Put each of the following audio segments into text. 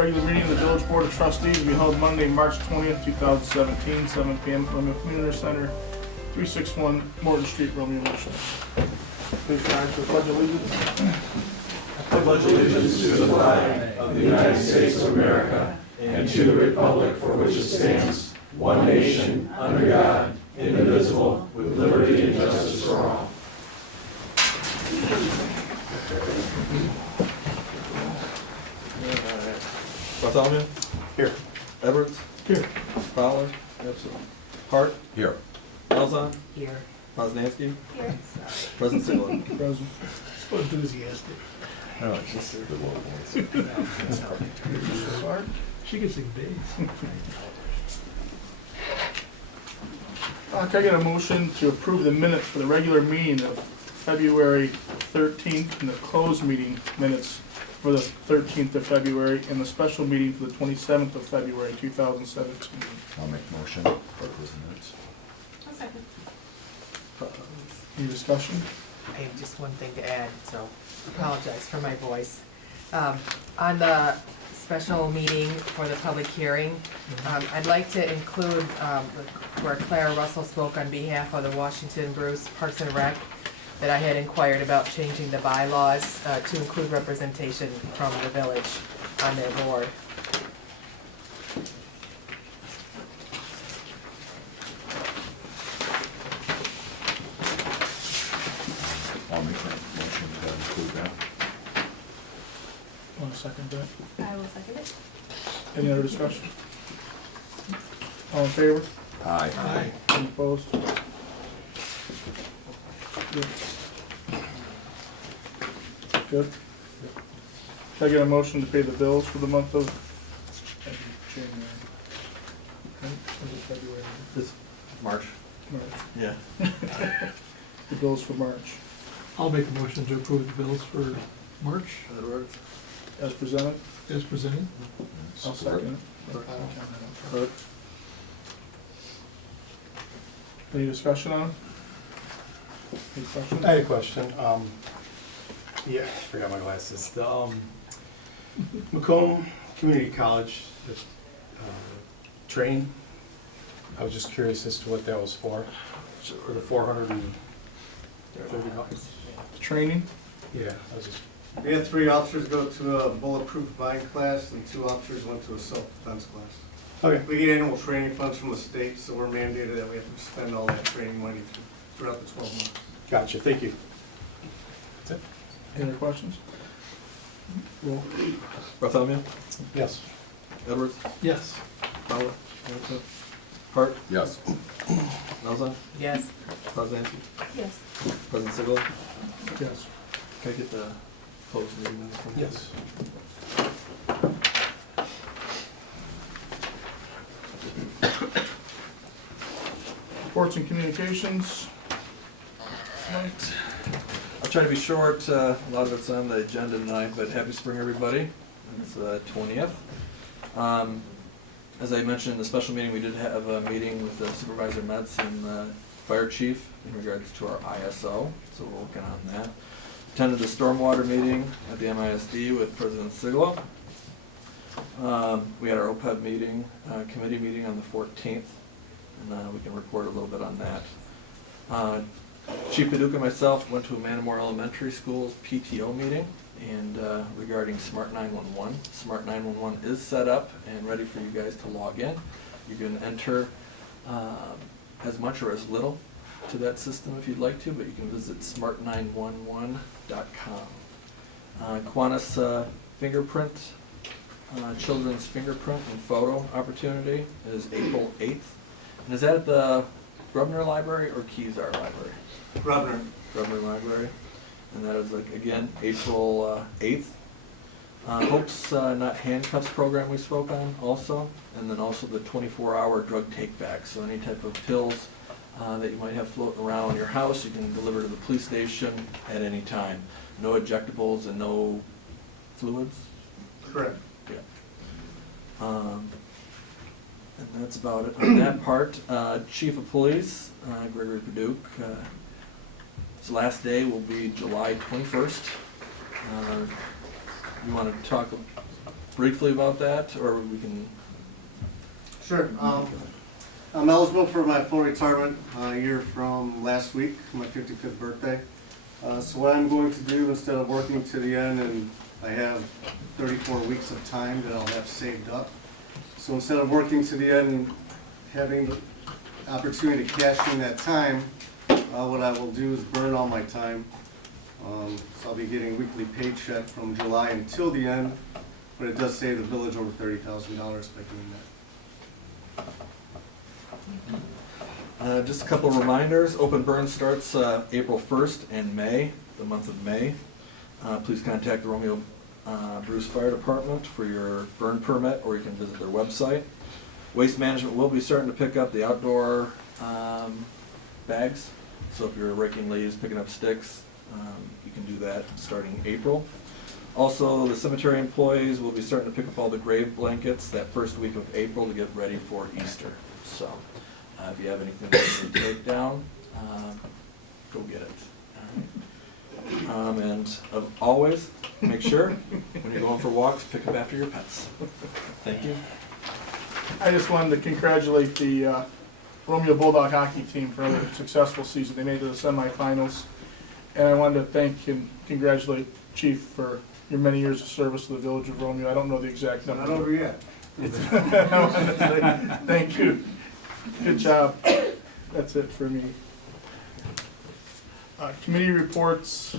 regular meeting of the Village Board of Trustees will be held Monday, March 20th, 2017, 7 p.m. at Romeo Community Center, 361 Morton Street, Romeo, Michigan. Please rise for the Pledge of Allegiance. I pledge allegiance to the flag of the United States of America and to the republic for which it stands, one nation, under God, indivisible, with liberty and justice for all. Bartholomew? Here. Edwards? Here. Fowler? Absent. Hart? Here. Malzahn? Here. Poznansky? Here. President Sigler? Present. So enthusiastic. Oh, it's just The little voice. She can sing bass. Can I get a motion to approve the minutes for the regular meeting of February 13th and the closed meeting minutes for the 13th of February and the special meeting for the 27th of February 2017? I'll make motion for those minutes. A second. Any discussion? I have just one thing to add, so apologize for my voice. On the special meeting for the public hearing, I'd like to include where Clara Russell spoke on behalf of the Washington Bruce Parks and Rec, that I had inquired about changing the bylaws to include representation from the village on their board. I'll make that motion to include that. Want to second that? I will second it. Any other discussion? All in favor? Aye. Aye. Any opposed? Good. Good. Can I get a motion to pay the bills for the month of January? Right? Or is it February? It's March. March. Yeah. The bills for March, I'll make a motion to approve the bills for March Edwards? as presented. as presented. I'll second it. Hart? Any discussion on it? Any questions? I had a question. Yeah, I forgot my glasses. The Macomb Community College, the train. I was just curious as to what that was for the $430. The training? Yeah, I was just. We had 3 officers go to a bulletproof mine class and 2 officers went to a self-defense class. Okay. We get annual training funds from the state, so we're mandated that we have to spend all that training money throughout the 12 months. Gotcha. Thank you. That's it. Any other questions? Roll. Bartholomew? Yes. Edwards? Yes. Fowler? Absent. Hart? Yes. Malzahn? Yes. Poznansky? Yes. President Sigler? Yes. Can I get the closed meeting minutes from you? Yes. Reports and communications. Right. I'll try to be short. A lot of it's on the agenda tonight, but happy spring, everybody. It's 20th. As I mentioned in the special meeting, we did have a meeting with Supervisor Metz and the Fire Chief in regards to our ISO, so we're working on that. Attended the stormwater meeting at the MISD with President Sigler. We had our OPEB meeting, committee meeting on the 14th, and we can report a little bit on that. Chief Paducah and myself went to a Manamore Elementary School's PTO meeting and regarding Smart 911. Smart 911 is set up and ready for you guys to log in. You can enter as much or as little to that system if you'd like to, but you can visit smart911.com. Kiwanis fingerprint, children's fingerprint and photo opportunity is April 8th. And is that at the Grubner Library or Kezar Library? Grubner Library. And that is, again, April 8th. Hope's Not Handcuffs program we spoke on also. And then also the 24-hour drug take-back. So any type of pills that you might have floating around your house, you can deliver to the police station at any time. No ejectables and no fluids? Correct. Yeah. And that's about it on that part. Chief of Police, Gregory Paducah, his last day will be July 21st. You want to talk briefly about that, or we can, Sure. I'm eligible for my full retirement a year from last week, my 55th birthday. So what I'm going to do, instead of working to the end, and I have 34 weeks of time that I'll have saved up. So instead of working to the end and having the opportunity to cash in that time, what I will do is burn all my time. So I'll be getting a weekly paycheck from July until the end, but it does save the village over $30,000 by doing that. just a couple reminders. Open burn starts April 1st and May, the month of May. Please contact the Romeo Bruce Fire Department for your burn permit, or you can visit their website. Waste Management will be starting to pick up the outdoor bags. So if you're raking leaves, picking up sticks, you can do that starting April. Also, the cemetery employees will be starting to pick up all the grave blankets that first week of April to get ready for Easter. So if you have anything that you need to take down, go get it. And always, make sure when you're going for walks, pick up after your pets. Thank you. I just wanted to congratulate the Romeo Bulldog hockey team for another successful season. They made it to the semifinals. And I wanted to thank and congratulate Chief for your many years of service to the village of Romeo. I don't know the exact number. Not over yet. I wanted to say thank you. Good job. That's it for me. Committee reports.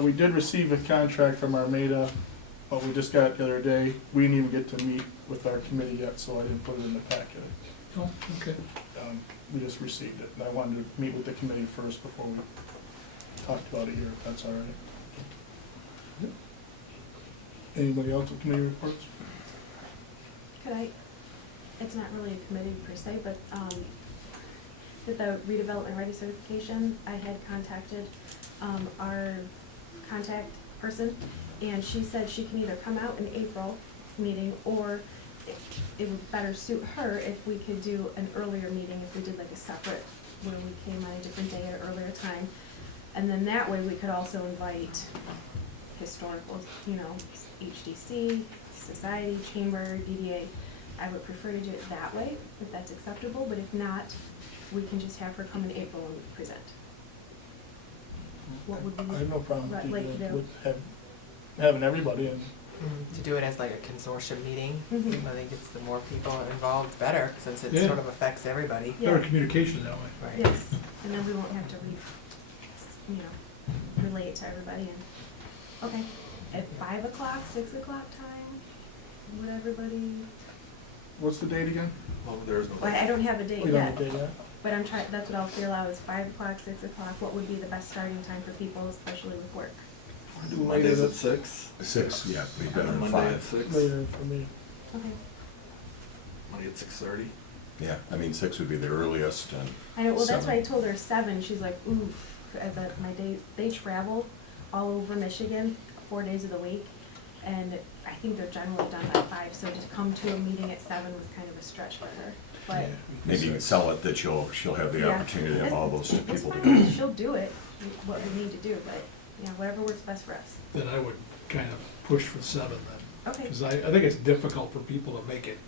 We did receive a contract from Armada, but we just got it the other day. We didn't even get to meet with our committee yet, so I didn't put it in the packet. Oh, okay. We just received it, and I wanted to meet with the committee first before we talked about it here, if that's all right. Anybody else with committee reports? Could I, it's not really a committee per se, but, with the redevelopment ready certification, I had contacted, our contact person, and she said she can either come out in April meeting, or it would better suit her if we could do an earlier meeting, if we did like a separate, where we came on a different day at an earlier time. And then that way we could also invite historical, you know, HDC, Society, Chamber, DDA. I would prefer to do it that way, if that's acceptable, but if not, we can just have her come in April and present. What would we? I have no problem Right, with like doing it, the- with having everybody in. To do it as like a consortium meeting, Mhm. I think it's the more people involved, better, since it Yeah. sort of affects everybody. Yeah. Better communication that way. Right. Yes, and then we won't have to relay it to everybody and, okay, at 5 o'clock, 6 o'clock time, would everybody, What's the date again? Well, there's no. well, I don't have a date We don't yet, have a date yet? but I'm trying, that's what I'll feel out is 5 o'clock, 6 o'clock, what would be the best starting time for people, especially with work? Do Mondays at 6. 6, yeah, be better than Monday at 5. 6. Later for me. Okay, Monday at 6:30. Yeah, I mean, 6 would be the earliest, and I know, well, that's why I 7. told her 7, she's like, oof, but they travel all over Michigan, 4 days of the week, and I think they're generally done by 5, so to come to a meeting at 7 was kind of a stretch for her, but. maybe you can sell it that she'll have the Yeah. opportunity to have all those It's people fine, together. she'll do it, what we need to do, but, yeah, whatever works best for us. Then I would kind of push for 7 then. Okay, Because I think it's difficult for people to make it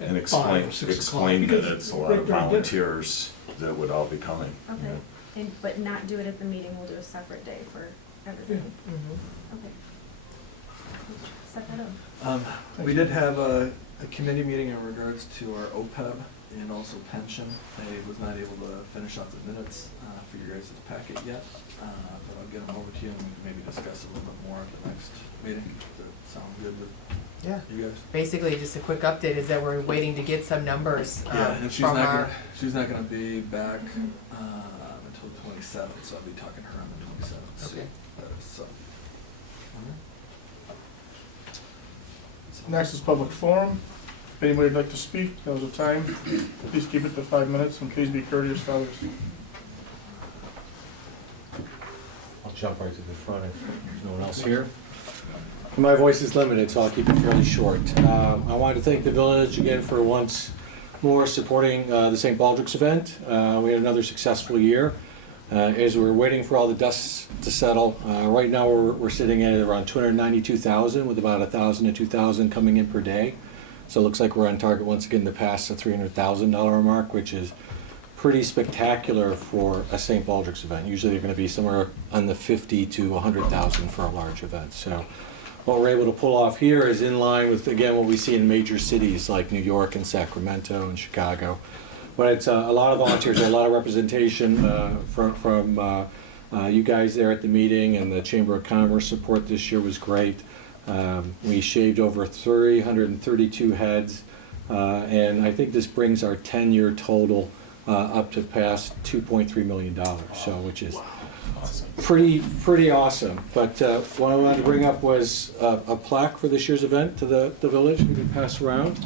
And at 5 explain, or 6 o'clock. explain that because it's a lot they're of dinner. volunteers that would all be coming. okay, but not do it at the meeting, we'll do a separate day for everything, okay. Set that up. We did have a committee meeting in regards to our OPEB and also pension. I was not able to finish off the minutes for your guys' packet yet, but I'll get them over to you and we can maybe discuss a little bit more at the next meeting. Does that sound good with Yeah. you guys? Basically, just a quick update is that we're waiting to get some numbers Yeah, and she's from not our, gonna, she's not gonna be back until the 27th, so I'll be talking to her on the 27th. Okay. So. Next is public forum. If anybody would like to speak, now's the time. Please keep it to 5 minutes and please be courteous to others. I'll jump right to the front if there's no one else here. My voice is limited, so I'll keep it fairly short. I wanted to thank the village again for once more supporting the St. Baldrick's event. We had another successful year. As we're waiting for all the dust to settle, right now we're sitting at around 292,000 with about 1,000 to 2,000 coming in per day. So it looks like we're on target once again to pass the $300,000 mark, which is pretty spectacular for a St. Baldrick's event. Usually they're going to be somewhere on the 50 to 100,000 for a large event. So what we're able to pull off here is in line with, again, what we see in major cities like New York and Sacramento and Chicago. But it's a lot of volunteers, a lot of representation from you guys there at the meeting, and the Chamber of Commerce support this year was great. We shaved over 332 heads, and I think this brings our 10-year total up to past $2.3 million, so which is pretty awesome. But what I wanted to bring up was a plaque for this year's event to the village. We can pass around.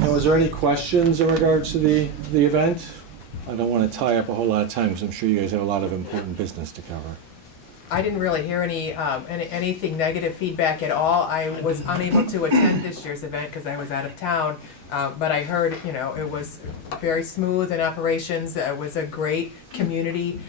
Now, is there any questions in regards to the event? I don't want to tie up a whole lot of time because I'm sure you guys have a lot of important business to cover. I didn't really hear anything negative feedback at all. I was unable to attend this year's event because I was out of town, but I heard, it was very smooth in operations. It was a great community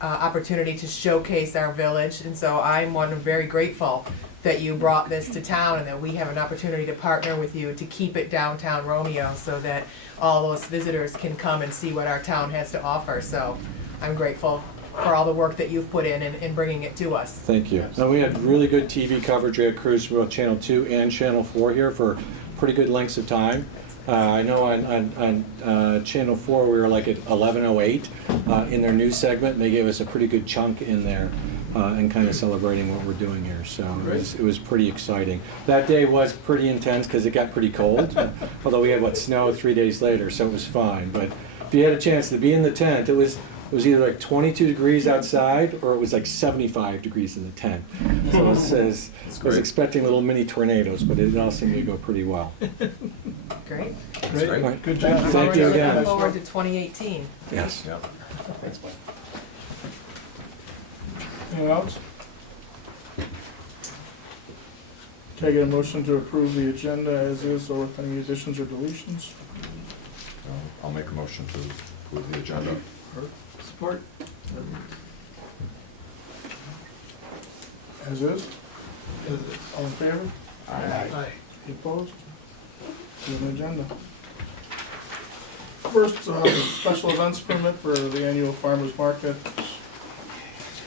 opportunity to showcase our village, and so I'm very grateful that you brought this to town and that we have an opportunity to partner with you to keep it downtown Romeo so that all those visitors can come and see what our town has to offer. So I'm grateful for all the work that you've put in bringing it to us. Thank you. Now, we had really good TV coverage. We had crews from both Channel 2 and Channel 4 here for pretty good lengths of time. I know on Channel 4 we were like at 11:08 in their news segment, and they gave us a pretty good chunk in there and kind of celebrating what we're doing here. So it was pretty exciting. That day was pretty intense because it got pretty cold, although we had snow 3 days later, so it was fine. But if you had a chance to be in the tent, it was either like 22 degrees outside or it was like 75 degrees in the tent. So it says, I was expecting little mini tornadoes, but it all seemed to go pretty well. Great. Great, good job. Thank you again. Looking forward to 2018. Yes. Yeah. Thanks, Mike. Anyone else? Can I get a motion to approve the agenda as is or with any additions or deletions? I'll make a motion to approve the agenda. Support. As is? All in favor? Aye. Any opposed? We have an agenda. First, special events permit for the annual farmers market.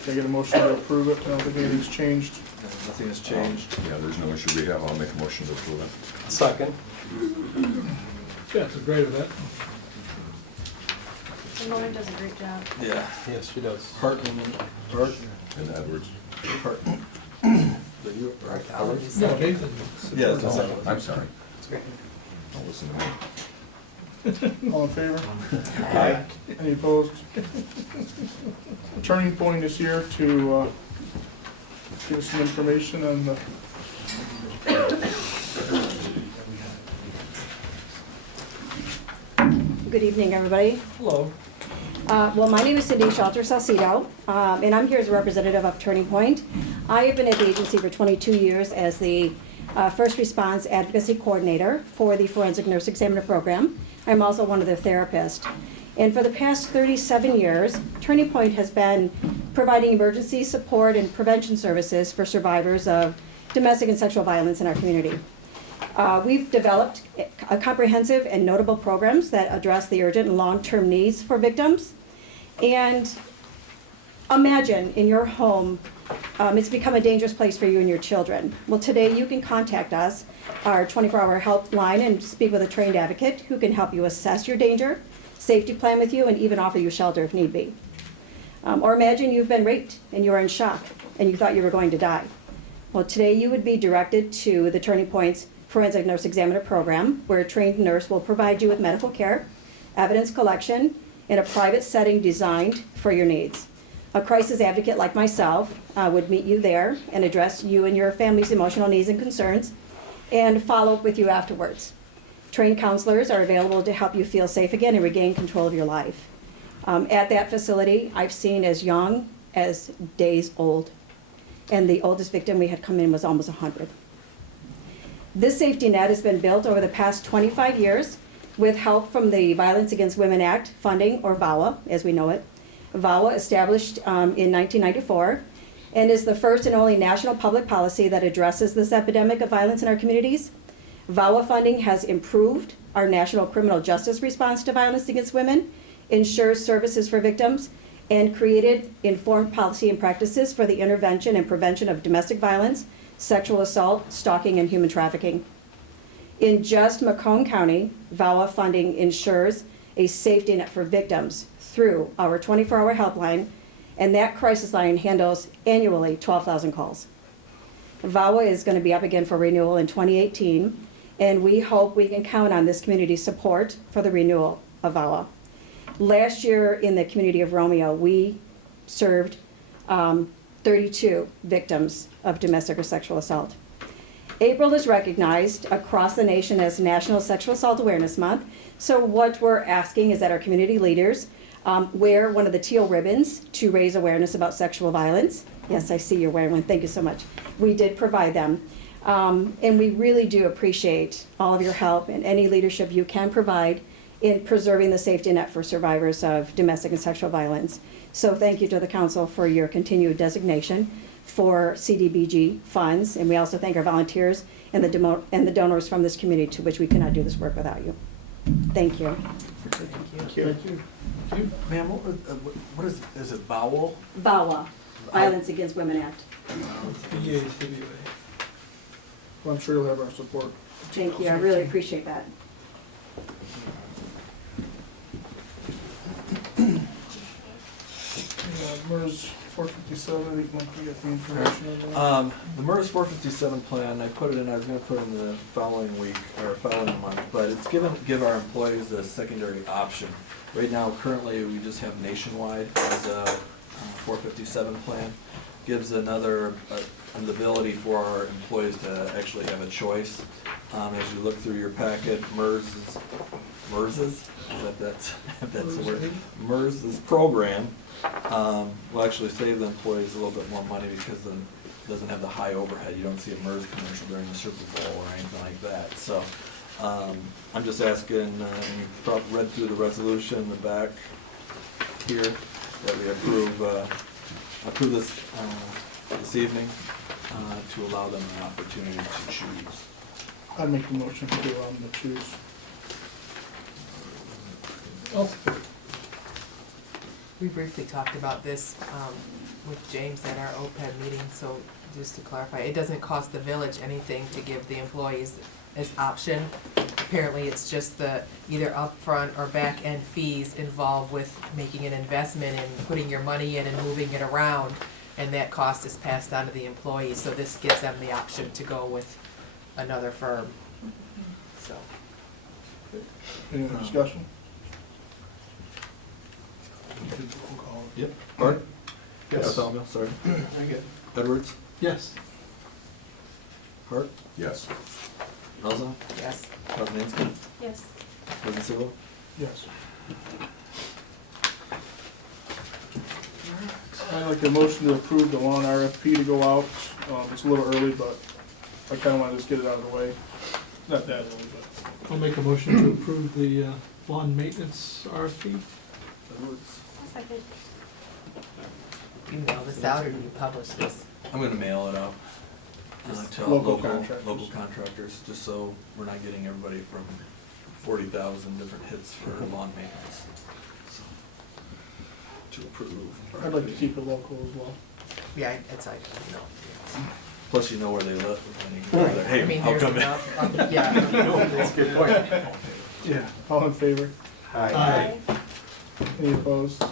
Can I get a motion to approve it? I don't think anything's changed. Nothing has changed. Yeah, there's no issue we have. I'll make a motion to approve it. Second. Yeah, it's a great event. Lauren does a great job. Yeah. Yes, she does. Hartman and And Edwards. Hartman. Allergies. No, Nathan. Yeah, that's Oh, all. I'm sorry. Don't listen to me. All in favor? Aye. Any opposed? Turning Point is here to give us some information on the Good evening, everybody. Hello. Well, my name is Cindy Shelter-Salcido, and I'm here as a representative of Turning Point. I have been at the agency for 22 years as the First Response Advocacy Coordinator for the Forensic Nurse Examiner Program. I'm also one of their therapists. And for the past 37 years, Turning Point has been providing emergency support and prevention services for survivors of domestic and sexual violence in our community. We've developed a comprehensive and notable programs that address the urgent and long-term needs for victims. And imagine in your home, it's become a dangerous place for you and your children. Well, today you can contact us, our 24-hour helpline, and speak with a trained advocate who can help you assess your danger, safety plan with you, and even offer you shelter if need be. Or imagine you've been raped and you are in shock and you thought you were going to die. Well, today you would be directed to the Turning Point's Forensic Nurse Examiner Program, where a trained nurse will provide you with medical care, evidence collection, in a private setting designed for your needs. A crisis advocate like myself would meet you there and address you and your family's emotional needs and concerns and follow up with you afterwards. Trained counselors are available to help you feel safe again and regain control of your life. At that facility, I've seen as young as days old, and the oldest victim we had come in was almost 100. This safety net has been built over the past 25 years With help from the Violence Against Women Act funding, or VAWA, as we know it. VAWA, established in 1994, and is the first and only national public policy that addresses this epidemic of violence in our communities. VAWA funding has improved our national criminal justice response to violence against women, ensures services for victims, and created informed policy and practices for the intervention and prevention of domestic violence, sexual assault, stalking, and human trafficking. In just Macomb County, VAWA funding ensures a safety net for victims through our 24-hour helpline, and that crisis line handles annually 12,000 calls. VAWA is going to be up again for renewal in 2018, and we hope we can count on this community's support for the renewal of VAWA. Last year in the community of Romeo, we served 32 victims of domestic or sexual assault. April is recognized across the nation as National Sexual Assault Awareness Month. So what we're asking is that our community leaders wear one of the teal ribbons to raise awareness about sexual violence. Yes, I see you're wearing one. Thank you so much. We did provide them. And we really do appreciate all of your help and any leadership you can provide in preserving the safety net for survivors of domestic and sexual violence. So thank you to the council for your continued designation for CDBG funds, and we also thank our volunteers and the donors from this community, to which we cannot do this work without you. Thank you. Thank you. Ma'am, what is it, bowel? VAWA, Violence Against Women Act. VACWA. Well, I'm sure you'll have our support. Thank you, I really appreciate that. MERS 457, you want to get the information on that? The MERS 457 plan, I put it in, I was gonna put it in the following week, or following month, but it's give our employees a secondary option. Right now, currently, we just have nationwide as a 457 plan. Gives another, an ability for our employees to actually have a choice. As you look through your packet, MERS's, that's the word, MERS's program will actually save the employees a little bit more money because it doesn't have the high overhead. You don't see a MERS commercial during the Super Bowl or anything like that. So I'm just asking, and you probably read through the resolution in the back here, that we approve this evening to allow them an opportunity to choose. I'd make the motion to allow them to choose. We briefly talked about this with James at our OPEB meeting, so just to clarify, it doesn't cost the village anything to give the employees this option. Apparently, it's just the either upfront or back-end fees involved with making an investment and putting your money in and moving it around, and that cost is passed on to the employees, so this gives them the option to go with another firm, so. Any other discussion? Yep. Bart? Yes. Bartholomew, sorry. Very good. Edwards? Yes. Hart? Yes. Elza? Yes. Kuzminski? Yes. Rosensiegel? Yes. I'd like a motion to approve the lawn RFP to go out. It's a little early, but I kinda wanna just get it out of the way. Not that early, but. I'll make a motion to approve the lawn maintenance RFP. Edwards? A second. You mail this out or do you publish this? I'm gonna mail it out to Local contractors. local contractors, just so we're not getting everybody from 40,000 different hits for lawn maintenance. So, to approve. I'd like to keep it local as well. Yeah, it's like, no. Plus, you know where they live. and you can go there, I Hey, mean, I'll there's come in. enough, yeah. That's a good point. Yeah. All in favor? Aye. Any opposed? Lawn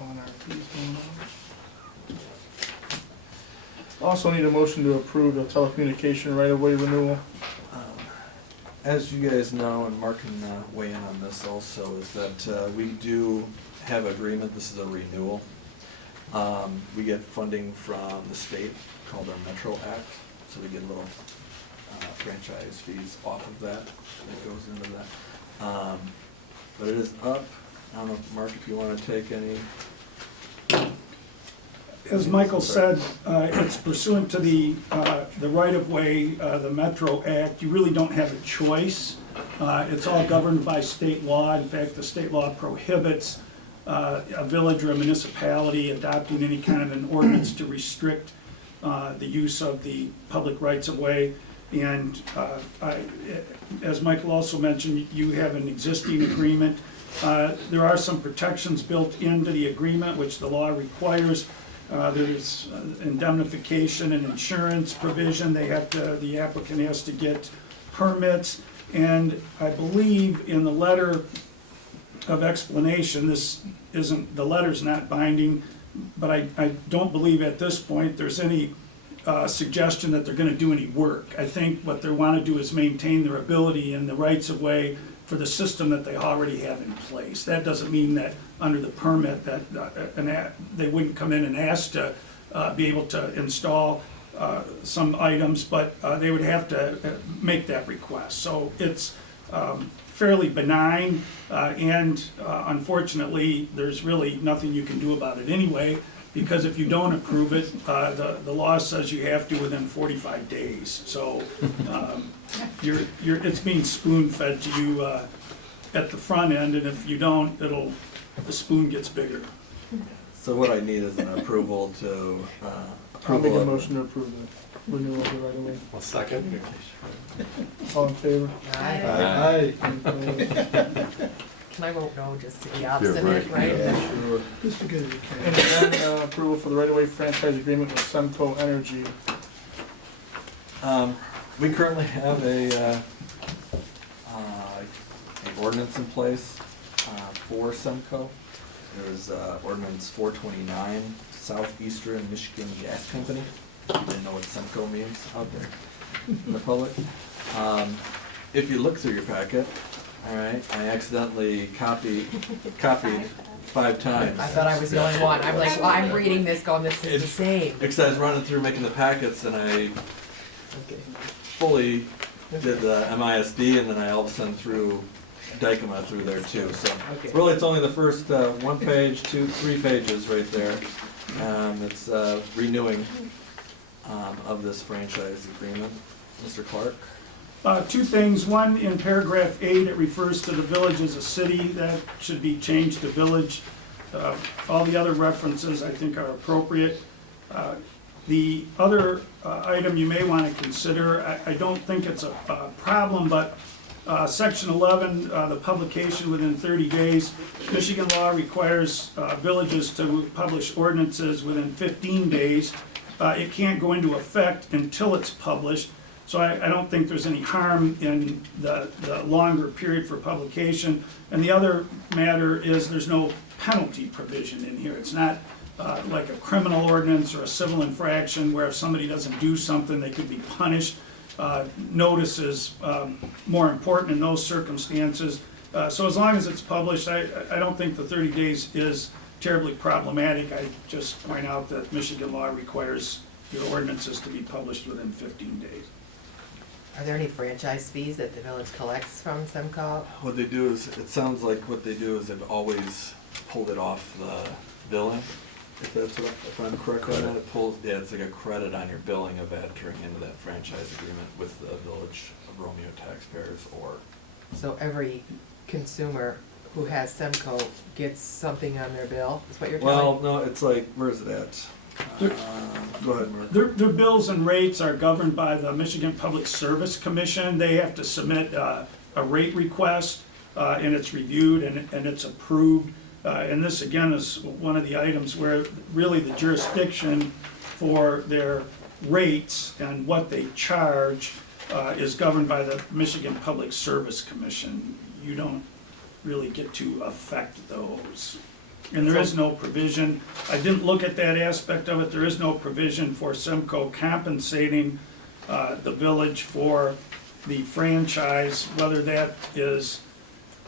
RFP's going on. Also need a motion to approve the telecommunication right-of-way renewal. As you guys know, and Mark can weigh in on this also, is that we do have agreement, this is a renewal. We get funding from the state called our Metro Act, so we get a little franchise fees off of that goes into that. But it is up. I don't know, Mark, if you want to take any. As Michael said, it's pursuant to the right-of-way, the Metro Act. You really don't have a choice. It's all governed by state law. In fact, the state law prohibits a village or a municipality adopting any kind of an ordinance to restrict the use of the public rights-of-way. And as Michael also mentioned, you have an existing agreement. There are some protections built into the agreement which the law requires. There's indemnification and insurance provision. The applicant has to get permits. And I believe in the letter of explanation, the letter's not binding, but I don't believe at this point there's any suggestion that they're gonna do any work. I think what they wanna do is maintain their ability and the rights of way for the system that they already have in place. That doesn't mean that under the permit that they wouldn't come in and ask to be able to install some items, but they would have to make that request. So it's fairly benign, and unfortunately, there's really nothing you can do about it anyway, because if you don't approve it, the law says you have to within 45 days. So it's being spoon-fed to you at the front end, and if you don't, the spoon gets bigger. So what I need is an approval to, I'll make approval a of. motion to approve the renewal of the right of way. Well, second. All in favor? Aye. Aye. Can I vote no just to be obstinate, right? Sure. Just because you And can. then approval for the right of way franchise agreement with Semco Energy. We currently have an ordinance in place for Semco. There's ordinance 429, Southeastern Michigan Gas Company. You didn't know what Semco means out there in the public. If you look through your packet, all right, I accidentally copied 5 times. I thought I was the only one. I'm like, well, I'm reading this going, this is the same. Because I was running through making the packets and I fully did the MISD and then I all of a sudden threw Dykema through there too. So Okay. really it's only the first 1 page, 2, 3 pages right there. It's renewing of this franchise agreement. Mr. Clark? 2 things. One, in paragraph 8, it refers to the village as a city. That should be changed to village. All the other references, I think, are appropriate. The other item you may want to consider, I don't think it's a problem, but Section 11, the publication within 30 days, Michigan law requires villages to publish ordinances within 15 days. It can't go into effect until it's published. So I don't think there's any harm in the longer period for publication. And the other matter is there's no penalty provision in here. It's not like a criminal ordinance or a civil infraction where if somebody doesn't do something, they could be punished. Notice is more important in those circumstances. So as long as it's published, I don't think the 30 days is terribly problematic. I just point out that Michigan law requires your ordinances to be published within 15 days. Are there any franchise fees that the village collects from Semco? What they do is, it sounds like what they do is they've always pulled it off the billing. If I'm correct on that, it's like a credit on your billing of entering into that franchise agreement with the Village of Romeo taxpayers or. So every consumer who has Semco gets something on their bill, is what you're telling me? Well, no, it's like, where's it at? Go ahead, Mark. Their bills and rates are governed by the Michigan Public Service Commission. They have to submit a rate request, and it's reviewed and it's approved. And this, again, is one of the items where really the jurisdiction for their rates and what they charge is governed by the Michigan Public Service Commission. You don't really get to affect those. And there is no provision, I didn't look at that aspect of it, there is no provision for Semco compensating the village for the franchise. Whether that is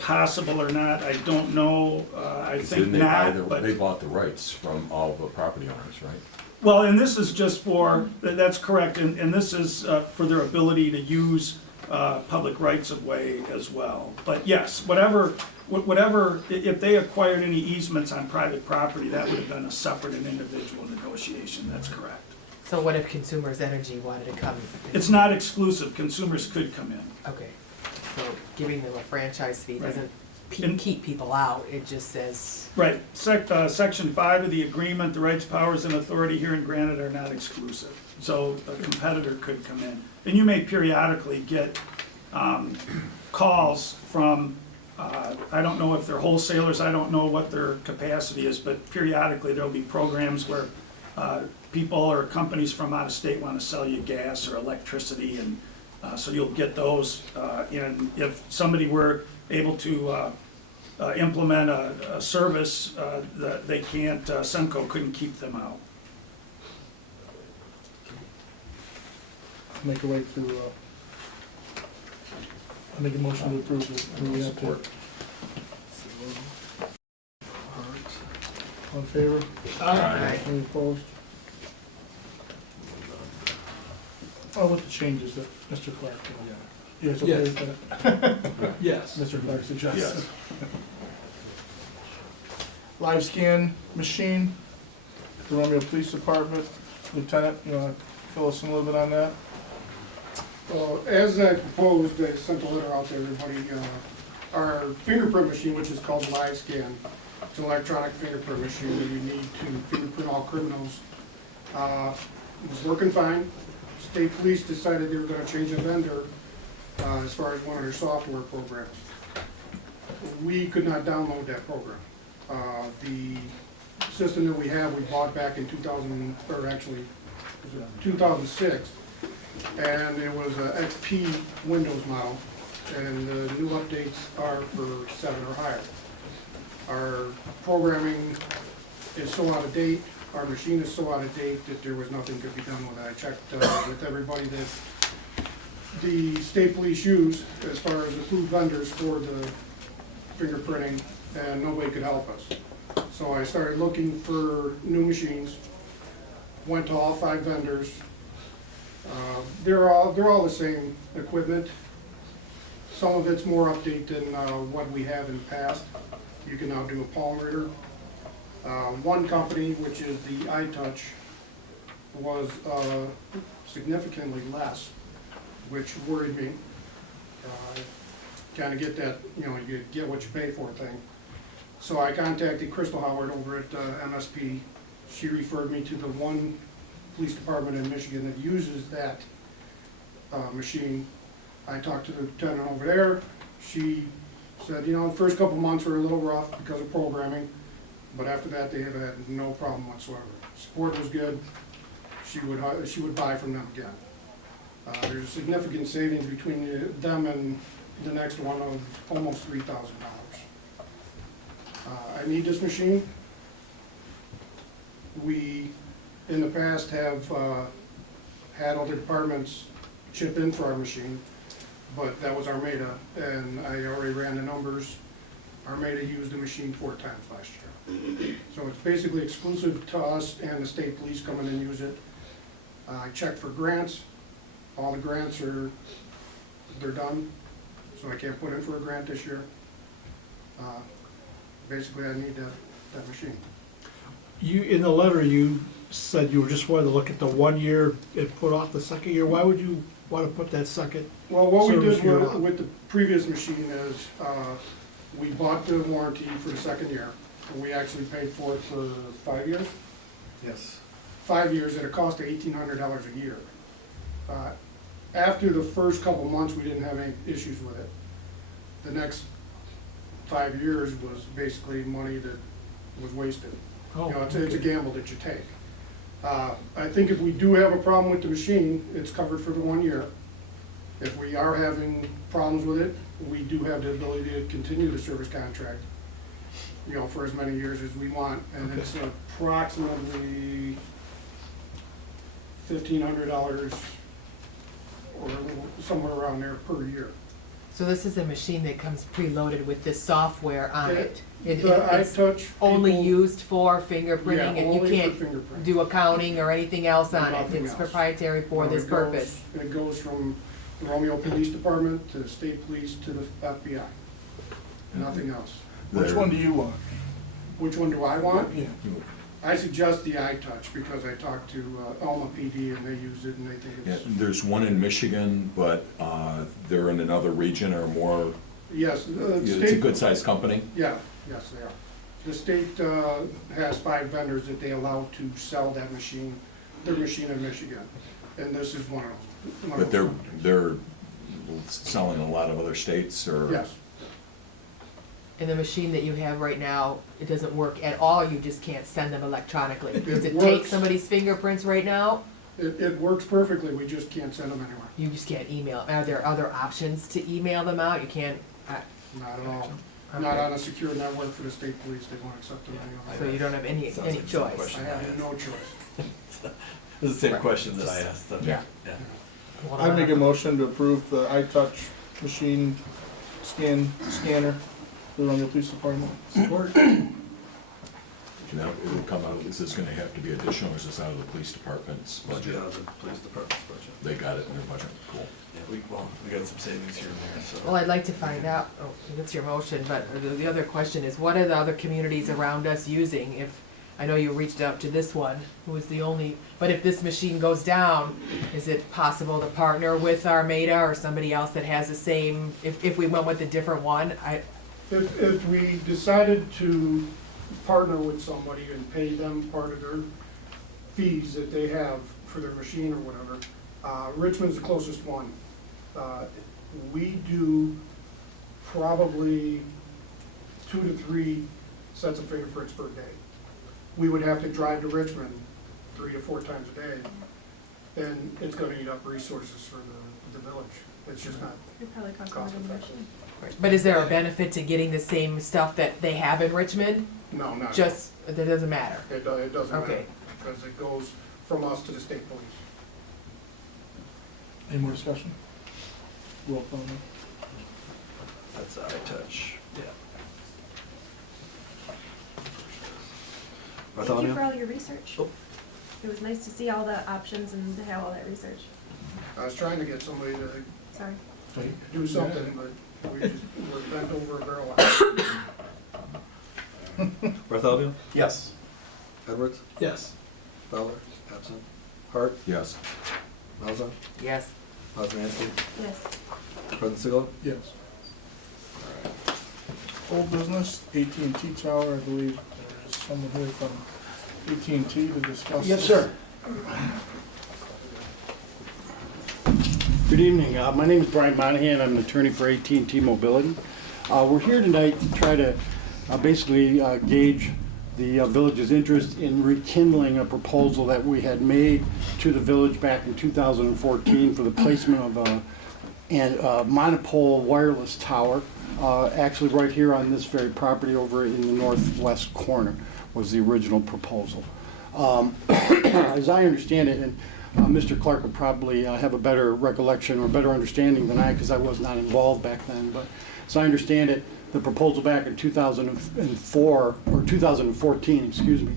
possible or not, I don't know. I think not, but. They bought the rights from all the property owners, right? Well, and this is just for, that's correct, and this is for their ability to use public rights of way as well. But yes, whatever, if they acquired any easements on private property, that would have been a separate and individual negotiation, that's correct. So what if Consumers Energy wanted to come? It's not exclusive, consumers could come in. Okay. So giving them a franchise fee Right. doesn't And- keep people out, it just says, Right, section 5 of the agreement, the rights, powers, and authority herein granted are not exclusive. So a competitor could come in. And you may periodically get calls from, I don't know if they're wholesalers, I don't know what their capacity is, but periodically there'll be programs where people or companies from out of state want to sell you gas or electricity, and so you'll get those. And if somebody were able to implement a service that they can't, Semco couldn't keep them out. Make our way through, I make a motion to approve it. Do we have to- Support. All in favor? Aye. Any opposed? Oh, with the changes that Mr. Clark did. You guys okay Yes. with that? Yes. Mr. Clark suggests. Yes. Live scan machine, the Romeo Police Department. Lieutenant, you wanna fill us in a little bit on that? As I proposed, I sent a letter out to everybody, our fingerprint machine, which is called Live Scan, it's an electronic fingerprint machine that you need to fingerprint all criminals. It was working fine. State police decided they were gonna change a vendor, as far as one of their software programs. We could not download that program. The system that we have, we bought back in 2000, or actually, it was 2006. And it was a XP Windows model, and the new updates are for 7 or higher. Our programming is so out of date, our machine is so out of date that there was nothing could be done with it. I checked with everybody that the state police use as far as approved vendors for the fingerprinting, and nobody could help us. So I started looking for new machines, went to all 5 vendors. They're all the same equipment. Some of it's more update than what we have in the past. You can now do a palm reader. One company, which is the iTouch, was significantly less, which worried me. Kind of get that, you get what you pay for thing. So I contacted Crystal Howard over at MSP. She referred me to the one police department in Michigan that uses that machine. I talked to the lieutenant over there. She said, the first couple months were a little rough because of programming, but after that they have had no problem whatsoever. Support was good. She would buy from them again. There's a significant savings between them and the next one of almost $3,000. I need this machine. We, in the past, have had other departments chip in for our machine, but that was Armada, and I already ran the numbers. Armada used the machine 4 times last year. So it's basically exclusive to us and the state police come in and use it. I checked for grants. All the grants they're done, so I can't put in for a grant this year. Basically, I need that machine. You, in the letter, you said you just wanted to look at the 1 year and put off the second year. Why would you want to put that second? Well, what we Service did year with, off. with the previous machine is, we bought the warranty for the second year, and we actually paid for it for 5 years. Yes. 5 years at a cost of $1,800 a year. After the first couple months, we didn't have any issues with it. The next 5 years was basically money that was wasted. Oh, It's a gamble that you take. I think if we do have a problem with the machine, it's covered for the 1 year. If we are having problems with it, we do have the ability to continue the service contract, for as many years as we want, and Okay. it's approximately $1,500 or a little, somewhere around there per year. so this is a machine that comes preloaded with this software on it. It's The iTouch. only people- used for fingerprinting, Yeah, and you only for can't fingerprint. do accounting or anything else on it. Nothing It's else. proprietary for No, this it goes- purpose. It goes from the Romeo Police Department to the state police to the FBI. Nothing else. Which one do you want? Which one do I want? Yeah. I suggest the iTouch because I talked to Alma PD and they use it and they think Yeah, it's, there's one in Michigan, but they're in another region or more, yes, the it's a state, good-sized company. yeah, yes, they are. The state has 5 vendors that they allow to sell that machine, their machine in Michigan. And this is one of them. But they're selling in a lot of other states, or? Yes, And the machine that you have right now, it doesn't work at all, you just can't send them electronically? Does It it take works. somebody's fingerprints right now? it works perfectly, we just can't send them anywhere. You just can't email, are there other options to email them out? You can't, Not at all. okay. Not on a secure network for the state police, they won't accept them anywhere. So you don't have any Sounds like the same choice? question. I have no choice. This is the same question that I asked. Yeah. Yeah. I'd make a motion to approve the iTouch machine scanner for the Romeo Police Department. Support. Now, it will come out, is this gonna have to be additional, or is this out of the police department's Must be budget? out of the police department's budget. They got it in their budget, cool. Yeah, we got some savings here and there, so. Well, I'd like to find out, oh, that's your motion, but the other question is, what are the other communities around us using? If, I know you reached out to this one, who is the only, but if this machine goes down, is it possible to partner with Armada or somebody else that has the same, if we went with a different one? If we decided to partner with somebody and pay them part of their fees that they have for their machine or whatever, Richmond's the closest one. We do probably 2 to 3 sets of fingerprints per day. We would have to drive to Richmond 3 to 4 times a day, and it's gonna eat up resources for the village. It's just not. It probably costs more than the machine. But is there a benefit to getting the same stuff that they have in Richmond? No, not. Just, that doesn't matter? It doesn't matter, Okay. because it goes from us to the state police. Any more discussion? Roll call. now. That's iTouch, yeah. Thank you Bartholomew? for all your research. Oh. It was nice to see all the options and to have all that research. I was trying to get somebody to Sorry. do something, but we just, we're bent over a barrel. Bartholomew? Yes. Edwards? Yes. Fowler? Absent? Hart? Yes. Malzahn? Yes. Poznanski? Yes. President Siglo? Yes. Old business, AT&T Tower, I believe there's someone here from AT&T to discuss. Yes, this. sir. Good evening. My name is Brian Monahan. I'm an attorney for AT&T Mobility. We're here tonight to try to basically gauge the village's interest in rekindling a proposal that we had made to the village back in 2014 for the placement of a monopole wireless tower, actually right here on this very property over in the northwest corner was the original proposal. As I understand it, and Mr. Clark would probably have a better recollection or better understanding than I, because I was not involved back then, but as I understand it, the proposal back in 2004, or 2014, excuse me,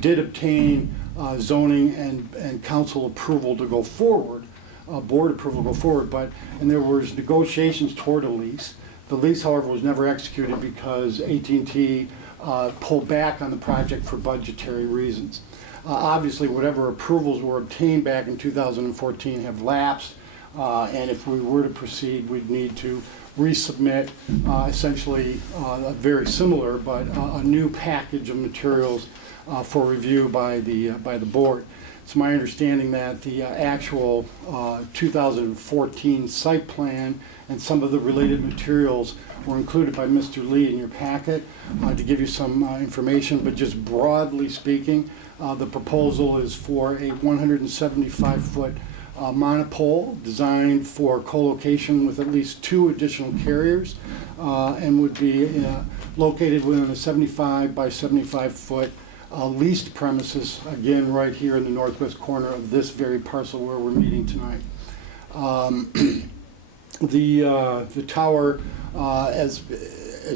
did obtain zoning and council approval to go forward, board approval to go forward, and there was negotiations toward a lease. The lease, however, was never executed because AT&T pulled back on the project for budgetary reasons. Obviously, whatever approvals were obtained back in 2014 have lapsed, and if we were to proceed, we'd need to resubmit essentially a very similar but a new package of materials for review by the board. It's my understanding that the actual 2014 site plan and some of the related materials were included by Mr. Lee in your packet to give you some information, but just broadly speaking, the proposal is for a 175-foot monopole designed for co-location with at least 2 additional carriers and would be located within a 75 by 75-foot leased premises, again, right here in the northwest corner of this very parcel where we're meeting tonight. The tower, as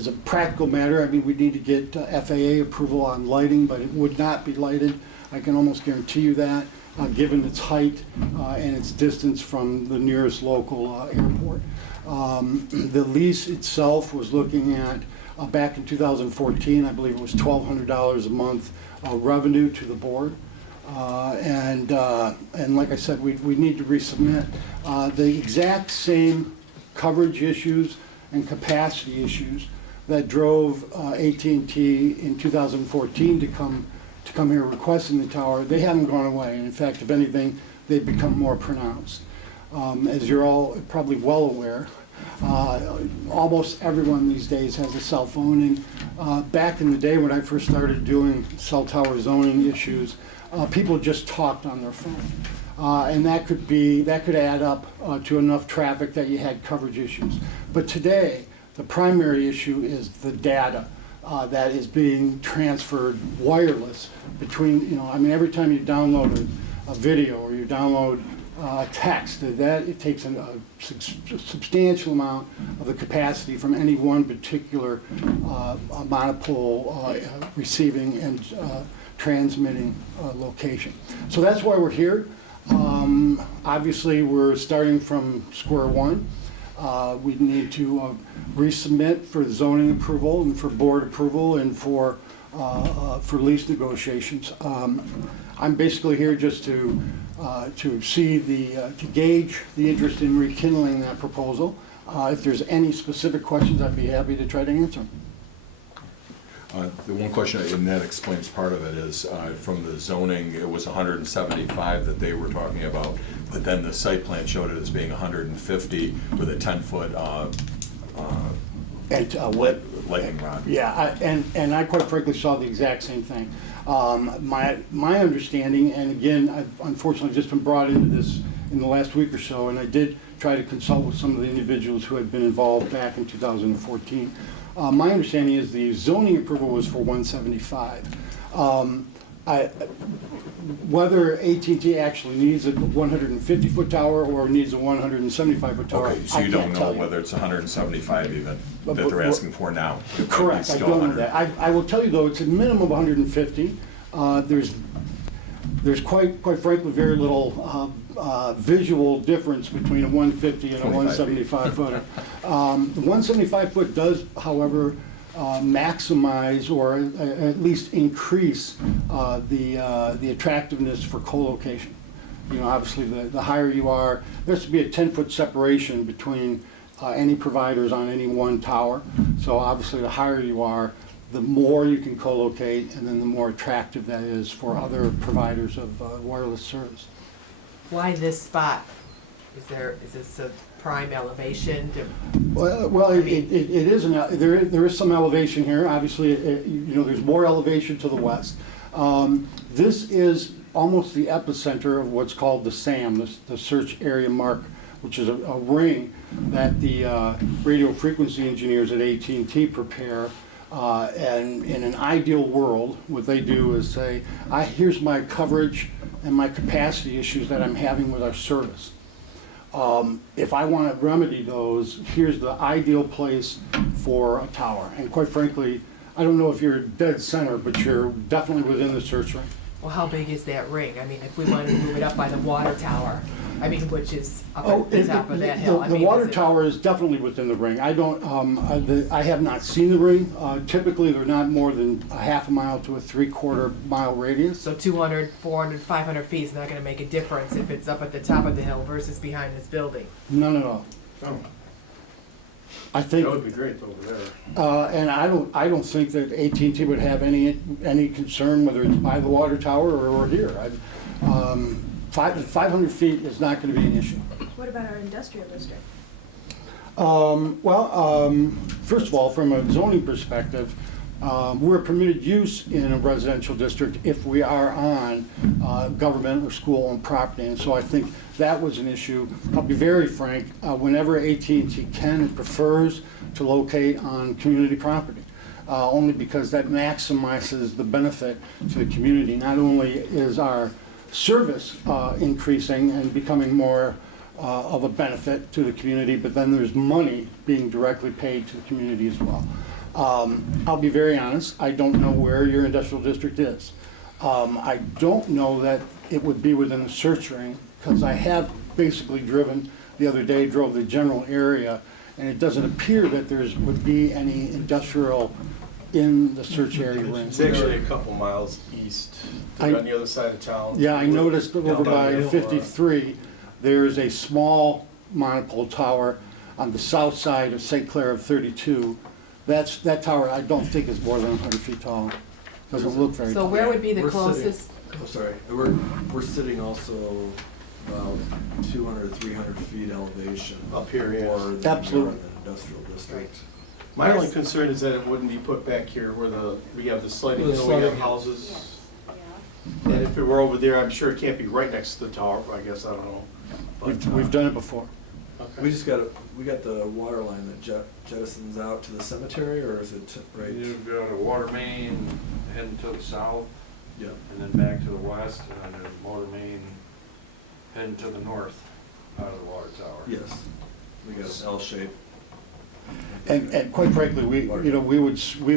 a practical matter, I mean, we need to get FAA approval on lighting, but it would not be lighted. I can almost guarantee you that, given its height and its distance from the nearest local airport. The lease itself was looking at back in 2014, I believe it was $1,200 a month revenue to the board. And like I said, we need to resubmit. The exact same coverage issues and capacity issues that drove AT&T in 2014 to come here requesting the tower, they haven't gone away. And in fact, if anything, they've become more pronounced. As you're all probably well aware, almost everyone these days has a cell phone. And back in the day when I first started doing cell tower zoning issues, people just talked on their phone. And that could add up to enough traffic that you had coverage issues. But today, the primary issue is the data that is being transferred wireless between, I mean, every time you download a video or you download text, it takes a substantial amount of the capacity from any one particular monopole receiving and transmitting location. So that's why we're here. Obviously, we're starting from square one. We need to resubmit for zoning approval and for board approval and for lease negotiations. I'm basically here just to gauge the interest in rekindling that proposal. If there's any specific questions, I'd be happy to try to answer them. The one question, and that explains part of it, is from the zoning, it was 175 that they were talking about, but then the site plan showed it as being 150 with a 10-foot lightning rod. Yeah, and I quite frankly saw the exact same thing. My understanding, and again, I've unfortunately just been brought into this in the last week or so, and I did try to consult with some of the individuals who had been involved back in 2014. My understanding is the zoning approval was for 175. Whether AT&T actually needs a 150-foot tower or needs a 175-foot tower, Okay, so you don't know whether it's 175 even that they're asking for now? Correct, I don't know that. I will tell you though, it's a minimum of 150. There's quite frankly very little visual difference between a 150 and a 175 footer. The 175 foot does, however, maximize or at least increase the attractiveness for co-location. Obviously the higher you are, there has to be a 10-foot separation between any providers on any one tower. So obviously the higher you are, the more you can co-locate, and then the more attractive that is for other providers of wireless service. Why this spot? Is this a prime elevation? Well, it is there is some elevation here. Obviously, there's more elevation to the west. This is almost the epicenter of what's called the SAM, the Search Area Mark, which is a ring that the radio frequency engineers at AT&T prepare. And in an ideal world, what they do is say, here's my coverage and my capacity issues that I'm having with our service. If I want to remedy those, here's the ideal place for a tower. And quite frankly, I don't know if you're dead center, but you're definitely within the search ring. Well, how big is that ring? I mean, if we wanted to move it up by the water tower, which is up at the top of that hill. The water tower is definitely within the ring. I don't. I have not seen the ring. Typically, they're not more than a half a mile to a 3/4 mile radius. So 200, 400, 500 feet is not going to make a difference if it's up at the top of the hill versus behind this building. None at all. Oh, I think that would be great over there. and I don't think that AT&T would have any concern whether it's by the water tower or here. 500 feet is not going to be an issue. What about our industrial district? First of all, from a zoning perspective, we're permitted use in a residential district if we are on government or school-owned property, and so I think that was an issue. I'll be very frank, whenever AT&T can and prefers to locate on community property, only because that maximizes the benefit to the community. Not only is our service increasing and becoming more of a benefit to the community, but then there's money being directly paid to the community as well. I'll be very honest, I don't know where your industrial district is. I don't know that it would be within the search ring, because I have basically drove the general area, and it doesn't appear that would be any industrial in the search area we're in. It's actually a couple miles east, I- on the other side of town. Yeah, I noticed over by Downhill, 53, there's a small monopole tower on the south side of St. Clair of 32. That tower, I don't think is more than 100 feet tall. Doesn't look very So tall. where would be the We're sitting- closest? Oh, sorry, we're sitting also about 200, 300 feet elevation. Up here, yeah. Or the Absolutely. northern industrial district. My only concern is that it wouldn't be put back here where we have the sliding The hill, we have sliding hill. houses. And if it were over there, I'm sure it can't be right next to the tower, I guess, I don't know. But, We've done it before. okay. We got the water line that jettisons out to the cemetery, or is it right? You've got a water main heading to the south, Yeah. and then back to the west, and then a water main heading to the north out of the water tower. Yes. We got an L shape. And quite frankly, we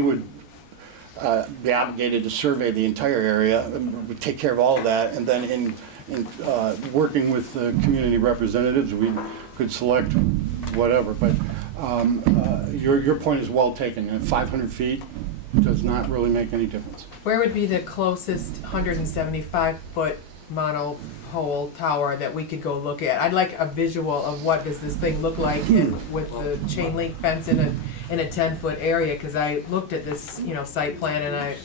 would be obligated to survey the entire area, we take care of all of that, and then in working with the community representatives, we could select whatever, but your point is well taken, and 500 feet does not really make any difference. Where would be the closest 175-foot monopole tower that we could go look at? I'd like a visual of what does this thing look like and with the chain link fence in a 10-foot area, because I looked at this, site plan and I,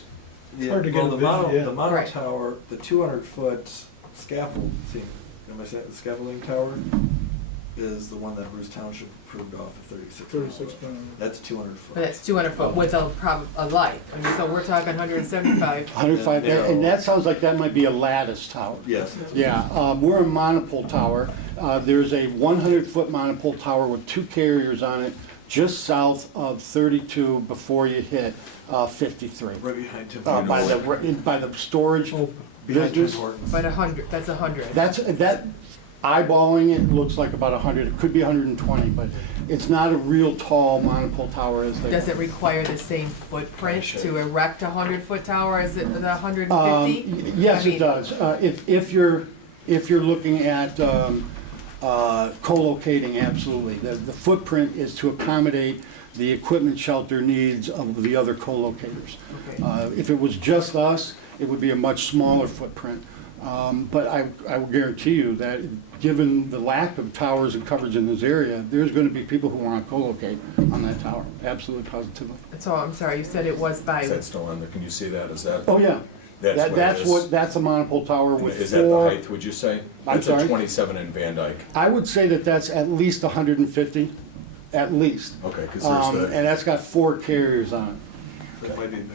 hard to get Well, a the mono, vision, yeah. the mono Right. tower, the 200-foot scaffold, am I saying the scaffolding tower is the one that Bruce Township approved off of 36. 36 pound. That's 200 foot. but that's 200 foot with a light. I mean, so we're talking 175. 105, Yeah. and that sounds like that might be a lattice tower. Yes. Yeah, we're a monopole tower. There's a 100-foot monopole tower with 2 carriers on it, just south of 32 before you hit 53. Right behind Tim. By the storage Behind Tim business. Hortons. But 100, that's 100. That eyeballing it looks like about 100. It could be 120, but it's not a real tall monopole tower as they. Does it require the same footprint to erect a 100-foot tower as it, the 150? Yes, I mean- it does. If you're looking at co-locating, absolutely. The footprint is to accommodate the equipment shelter needs of the other co-locators. Okay. If it was just us, it would be a much smaller footprint. But I will guarantee you that, given the lack of towers and coverage in this area, there's going to be people who want to co-locate on that tower, absolutely positively. So, I'm sorry, you said it was by, Is that still on there? Can you see that? Is that? Oh, yeah. That's what it is? That's a monopole tower with Is that the 4. height, would you say? I'm It's sorry? a 27 in Van Dyke. I would say that that's at least 150, at least. Okay, because there's And the, that's got 4 carriers on That might be bigger.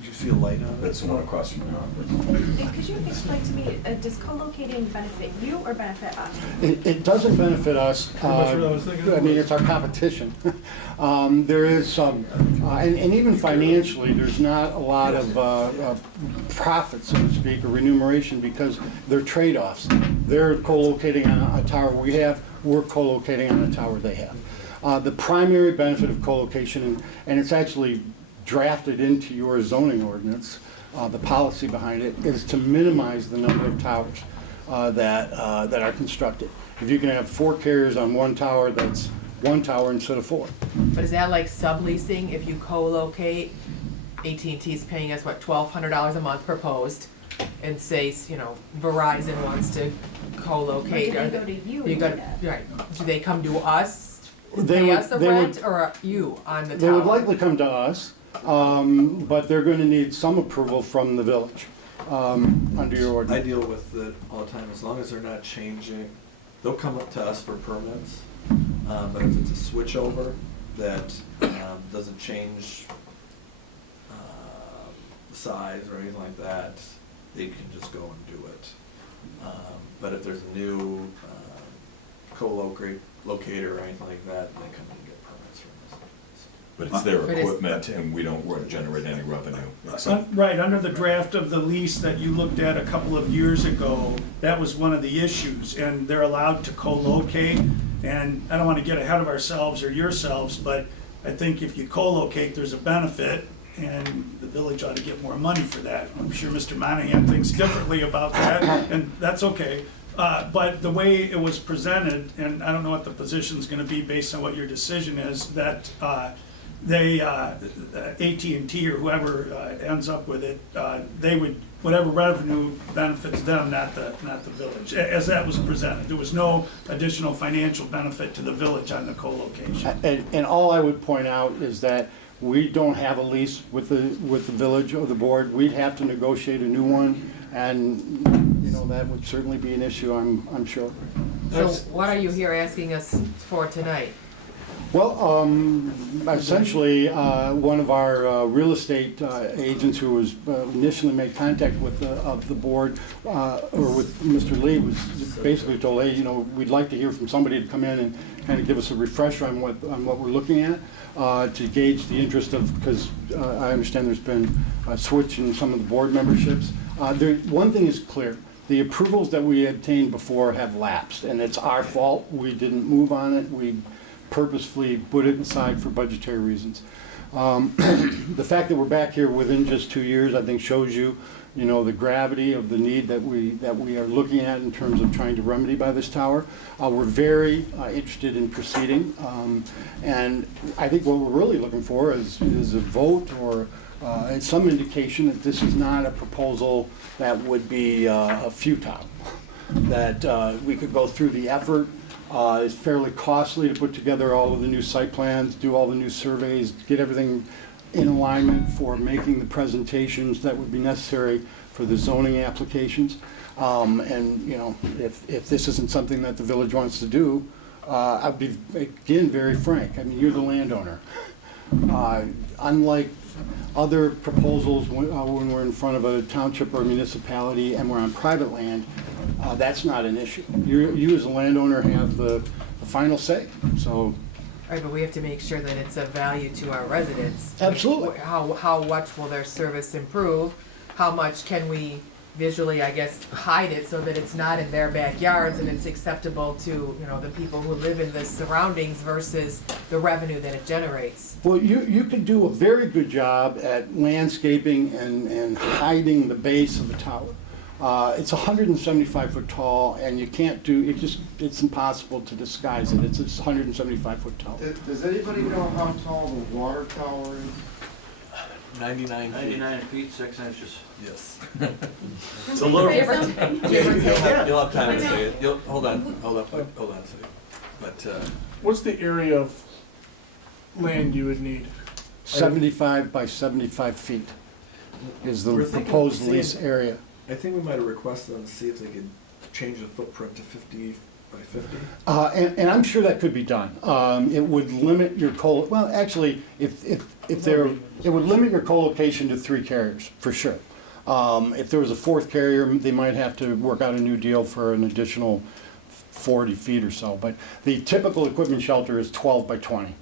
Did you see a light on it? that's the one across from the office. And could you explain to me, does co-locating benefit you or benefit us? it. It doesn't benefit us. Pretty much what I was thinking. I mean, it's our competition. There is some, and even financially, there's not a lot of profit, so to speak, or remuneration, because they're trade-offs. They're co-locating on a tower we have, we're co-locating on a tower they have. The primary benefit of co-location, and it's actually drafted into your zoning ordinance, the policy behind it, is to minimize the number of towers that are constructed. If you can have 4 carriers on one tower, that's 1 tower instead of 4. but is that like subleasing if you co-locate? AT&T's paying us, what, $1,200 a month proposed, and say, Verizon wants to Or co-locate. do Are they go to you You and got, do that? right, do they come to us, They pay would- us a they rent, would- or you on the tower? They would likely come to us, but they're going to need some approval from the village under your I ordinance. deal with it all the time, as long as they're not changing, they'll come up to us for permits. But if it's a switch over that doesn't change the size or anything like that, they can just go and do it. But if there's a new co-locator or anything like that, they come and get permits from us. But it's their But it's- equipment and we don't generate any revenue. Right, under the draft of the lease that you looked at a couple of years ago, that was one of the issues, and they're allowed to co-locate. And I don't want to get ahead of ourselves or yourselves, but I think if you co-locate, there's a benefit, and the village ought to get more money for that. I'm sure Mr. Monahan thinks differently about that, and that's okay. But the way it was presented, and I don't know what the position's gonna be based on what your decision is, that they, AT&T or whoever ends up with it, they would, whatever revenue benefits them, not the village, as that was presented. There was no additional financial benefit to the village on the co-location. And all I would point out is that we don't have a lease with the village or the board. We'd have to negotiate a new one, and, you know, that would certainly be an issue, I'm sure. So what are you here asking us for tonight? Well, essentially, one of our real estate agents who was initially made contact with the board, or with Mr. Lee, was basically told, hey, you know, we'd like to hear from somebody to come in and kind of give us a refresher on what we're looking at, to gauge the interest of, because I understand there's been a switch in some of the board memberships. One thing is clear. The approvals that we obtained before have lapsed, and it's our fault. We didn't move on it. We purposefully put it aside for budgetary reasons. The fact that we're back here within just 2 years, I think, shows you, you know, the gravity of the need that we are looking at in terms of trying to remedy by this tower. We're very interested in proceeding, and I think what we're really looking for is a vote or some indication that this is not a proposal that would be futile, that we could go through the effort. It's fairly costly to put together all of the new site plans, do all the new surveys, get everything in alignment for making the presentations that would be necessary for the zoning applications. And, you know, if this isn't something that the village wants to do, I'd be, again, very frank. I mean, you're the landowner. Unlike other proposals when we're in front of a township or a municipality and we're on private land, that's not an issue. You as a landowner have the final say, so. Right, but we have to make sure that it's of value to our residents. Absolutely. How much will their service improve? How much can we visually, I guess, hide it so that it's not in their backyards and it's acceptable to, you know, the people who live in the surroundings versus the revenue that it generates? Well, you could do a very good job at landscaping and hiding the base of the tower. It's 175 foot tall, and you can't do, it's impossible to disguise it. It's 175 foot tall. Does anybody know how tall the water tower is? 99 feet. 99 feet, 6 inches. Yes. It's a little. You'll have time to say it. Hold on a second. But, What's the area of land you would need? 75 by 75 feet is the We're thinking proposed the same. lease area. I think we might have requested them to see if they could change the footprint to 50 by 50. And I'm sure that could be done. It would limit your well, actually, it would limit your co-location to 3 carriers, for sure. If there was a 4th carrier, they might have to work out a new deal for an additional 40 feet or so. But the typical equipment shelter is 12 by 20.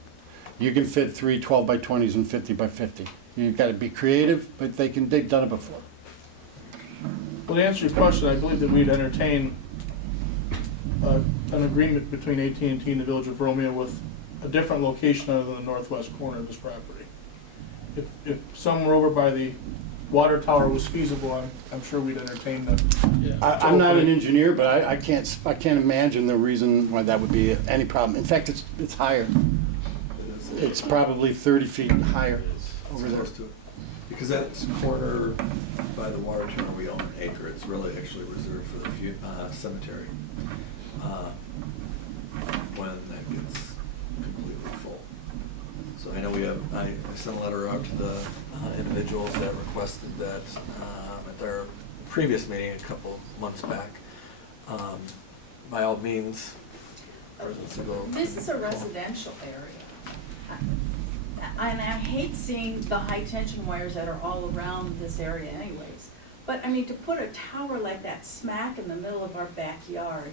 You can fit 3 12 by 20s and 50 by 50. You've got to be creative, but they've done it before. Well, to answer your question, I believe that we'd entertain an agreement between AT&T and the Village of Romeo with a different location other than the northwest corner of this property. If somewhere over by the water tower was feasible, I'm sure we'd entertain them. I'm not an engineer, but I can't imagine the reason why that would be any problem. In fact, it's higher. It's probably 30 feet higher over there. Close to it. Because that corner by the water tower, we own an acre. It's really actually reserved for the cemetery. When that gets completely full. So I know I sent a letter out to the individuals that requested that at their previous meeting a couple months back. By all means, residents will go. This is a residential area. And I hate seeing the high tension wires that are all around this area anyways. But I mean, to put a tower like that smack in the middle of our backyard,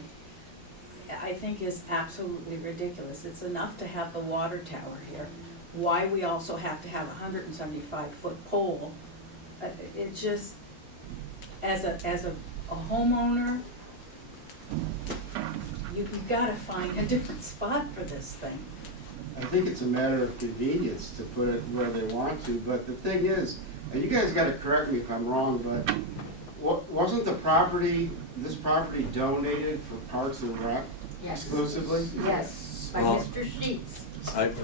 I think is absolutely ridiculous. It's enough to have the water tower here. Why we also have to have a 175-foot pole, it just, as a homeowner, you've gotta find a different spot for this thing. I think it's a matter of convenience to put it where they want to, but the thing is, and you guys gotta correct me if I'm wrong, but Wasn't the property, this property donated for Parks and Rec Yes. exclusively? Yes, by Well- Mr. Sheets. I've,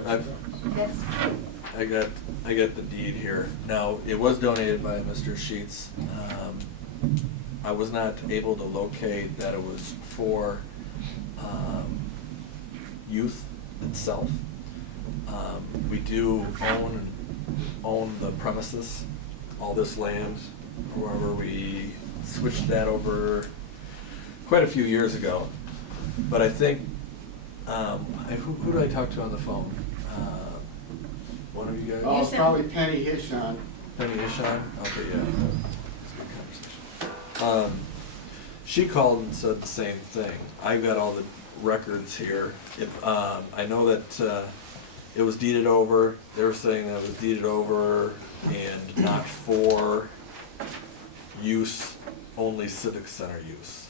That's true. I got the deed here. Now, it was donated by Mr. Sheets. I was not able to locate that it was for, youth itself. We do own the premises, all this land. However, we switched that over quite a few years ago. But I think, who did I talk to on the phone? One of you guys? Oh, it's probably Penny Hishon. Penny Ishon? Okay, yeah. She called and said the same thing. I've got all the records here. I know that it was deeded over. They were saying that it was deeded over and not for use, only civic center use.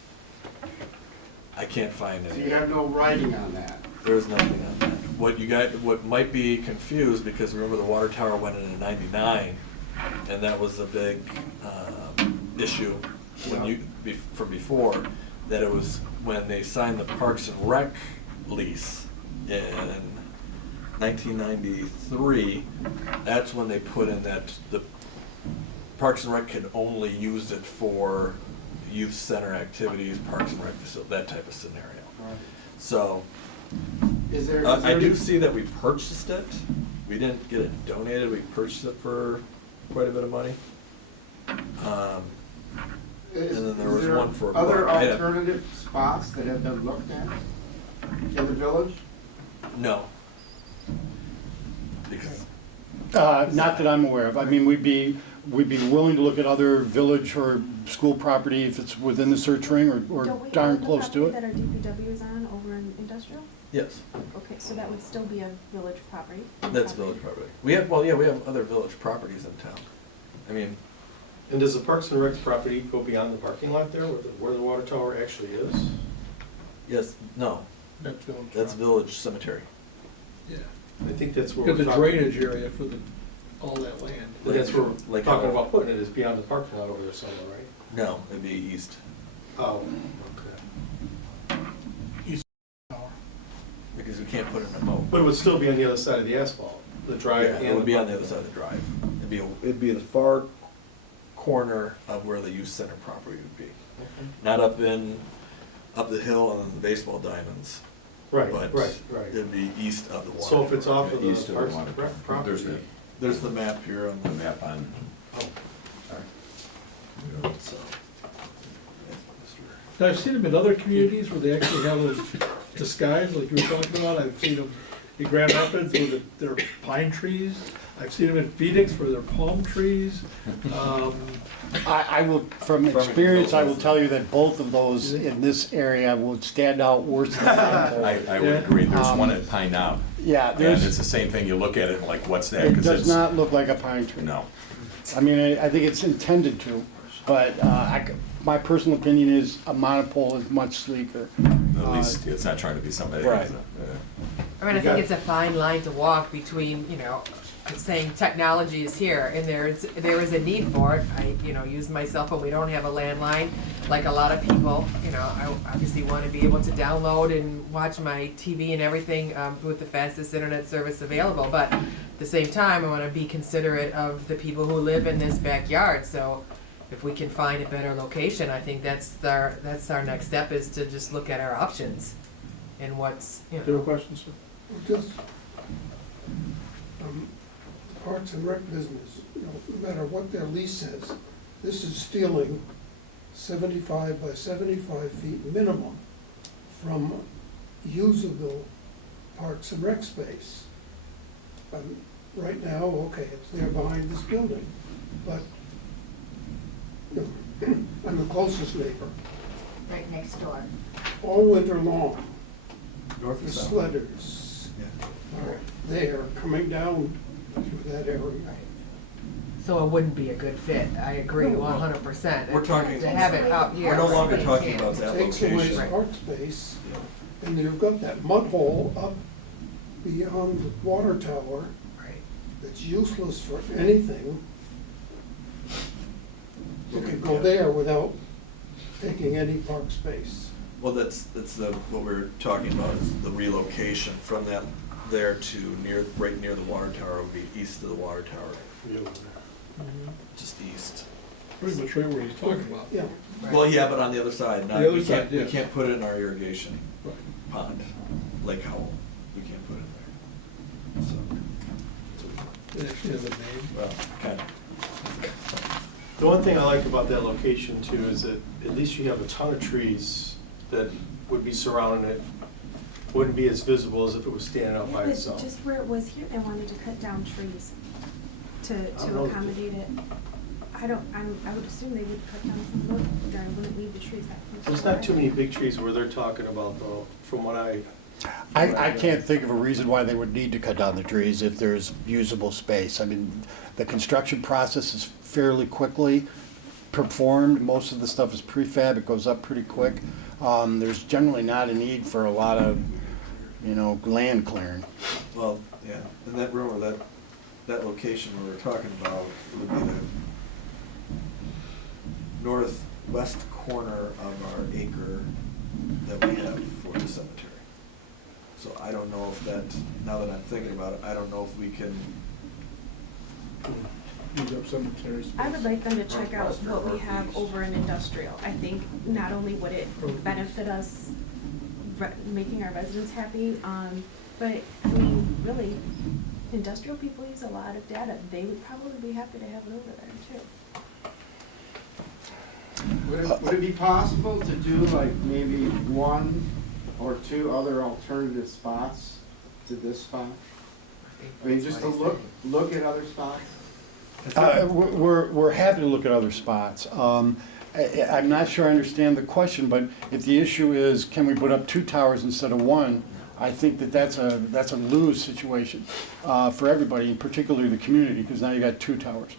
I can't find So any. you have no writing on that? There's nothing on that. What might be confused, because remember the water tower went in '99, and that was a big issue when from before, that it was when they signed the Parks and Rec lease in 1993, that's when they put in that the Parks and Rec could only use it for youth center activities, Parks and Rec facility, that type of scenario. So, Is there? I do see that we purchased it. We didn't get it donated, we purchased it for quite a bit of money. And then there was one for. Other I had- alternative spots that have been looked at in the village? No. Because, Not that I'm aware of. I mean, we'd be willing to look at other village or school property if it's within the search ring or Don't we darn own the close to property it. that our DPW is on over in industrial? yes, Okay, so that would still be a village property? that's village property. We have other village properties in town. I mean, And does the Parks and Rec property go beyond the parking lot there, where the water tower actually is? yes, no, That's village. that's village cemetery. Yeah. I think that's where Got we're the talking. drainage area for all that land. But that's where we're Like talking how- about putting it, is beyond the parking lot over there somewhere, right? No, it'd be east, Oh, okay. because we can't put it in a moat. But it would still be on the other side of the asphalt, the drive Yeah, and. it would be on the parking other lot. side of the drive. It'd be the far corner of where the youth center property would be. Okay. Not up the hill on the baseball diamonds. Right, But right, right. it'd be east of the water. So if it's off of the East of the Parks water and Rec tower. property. There's the map here on The map on, Oh, So. Now, I've seen them in other communities where they actually have those disguised, like you were talking about. I've seen them in Grand Rapids where they're pine trees. I've seen them in Phoenix where they're palm trees. I will, from experience, I will tell you that both of those in this area would stand out worse than I would agree, there's one at Pine Knob. Yeah, And there's, it's the same thing, you look at it and like, what's that? it 'Cause does it's- not look like a pine tree. No. I mean, I think it's intended to, but my personal opinion is a monopole is much sleeker. At least it's not trying to be somebody. Right. I mean, I think it's a fine line to walk between, saying technology is here and there is a need for it. I, use my cell phone. We don't have a landline like a lot of people. I obviously want to be able to download and watch my TV and everything with the fastest internet service available. But at the same time, I want to be considerate of the people who live in this backyard. So if we can find a better location, I think that's our next step, is to just look at our options and what's, Do you have a question, sir? Just, Parks and Rec business, no matter what their lease says, this is stealing 75 by 75 feet minimum from usable Parks and Rec space. Right now, okay, it's there behind this building, but I'm the closest neighbor. Right next door. All winter long, North the and south. sledders are there coming down through that area. So it wouldn't be a good fit. I agree 100%. We're talking- To have it out here. We're no longer you talking can't. about that Takes away location. park space, and you've got that mud hole up beyond the water tower Right. that's useless for anything. You could go there without taking any park space. Well, that's what we're talking about, is the relocation from that there to right near the water tower, would be east of the water tower, just east. Pretty much right where he's talking about. Yeah. Well, yeah, but on the other side, The other we side, can't, we yeah. can't put it in our irrigation Right. pond, Lake Howell, we can't put it there, so, It actually has a name. well, kind of. The one thing I like about that location too is that at least you have a ton of trees that would be surrounding it. Wouldn't be as visible as if it was standing out by But itself. just where it was here, they wanted to cut down trees I don't to know. accommodate it. I would assume they would cut down some of it, there, and wouldn't leave the trees back. There's not too many big trees where they're talking about though, from what I can't think of a reason why they would need to cut down the trees if there's usable space. I mean, the construction process is fairly quickly performed. Most of the stuff is prefab, it goes up pretty quick. There's generally not a need for a lot of, land clearing. Well, yeah, and that room, or that location where we're talking about would be the northwest corner of our acre that we have for the cemetery. So I don't know if that, now that I'm thinking about it, I don't know if we can. Use up cemetery space. I would like them to check out Northwest or what we have northeast. over in industrial. I think not only would it benefit us making our residents happy, but I mean, really, industrial people use a lot of data. They would probably be happy to have it over there too. Would it be possible to do like maybe one or two other alternative spots to this spot? I mean, just to look at other spots? We're happy to look at other spots. I'm not sure I understand the question, but if the issue is, can we put up 2 towers instead of 1, I think that's a lose situation for everybody, and particularly the community, because now you got 2 towers.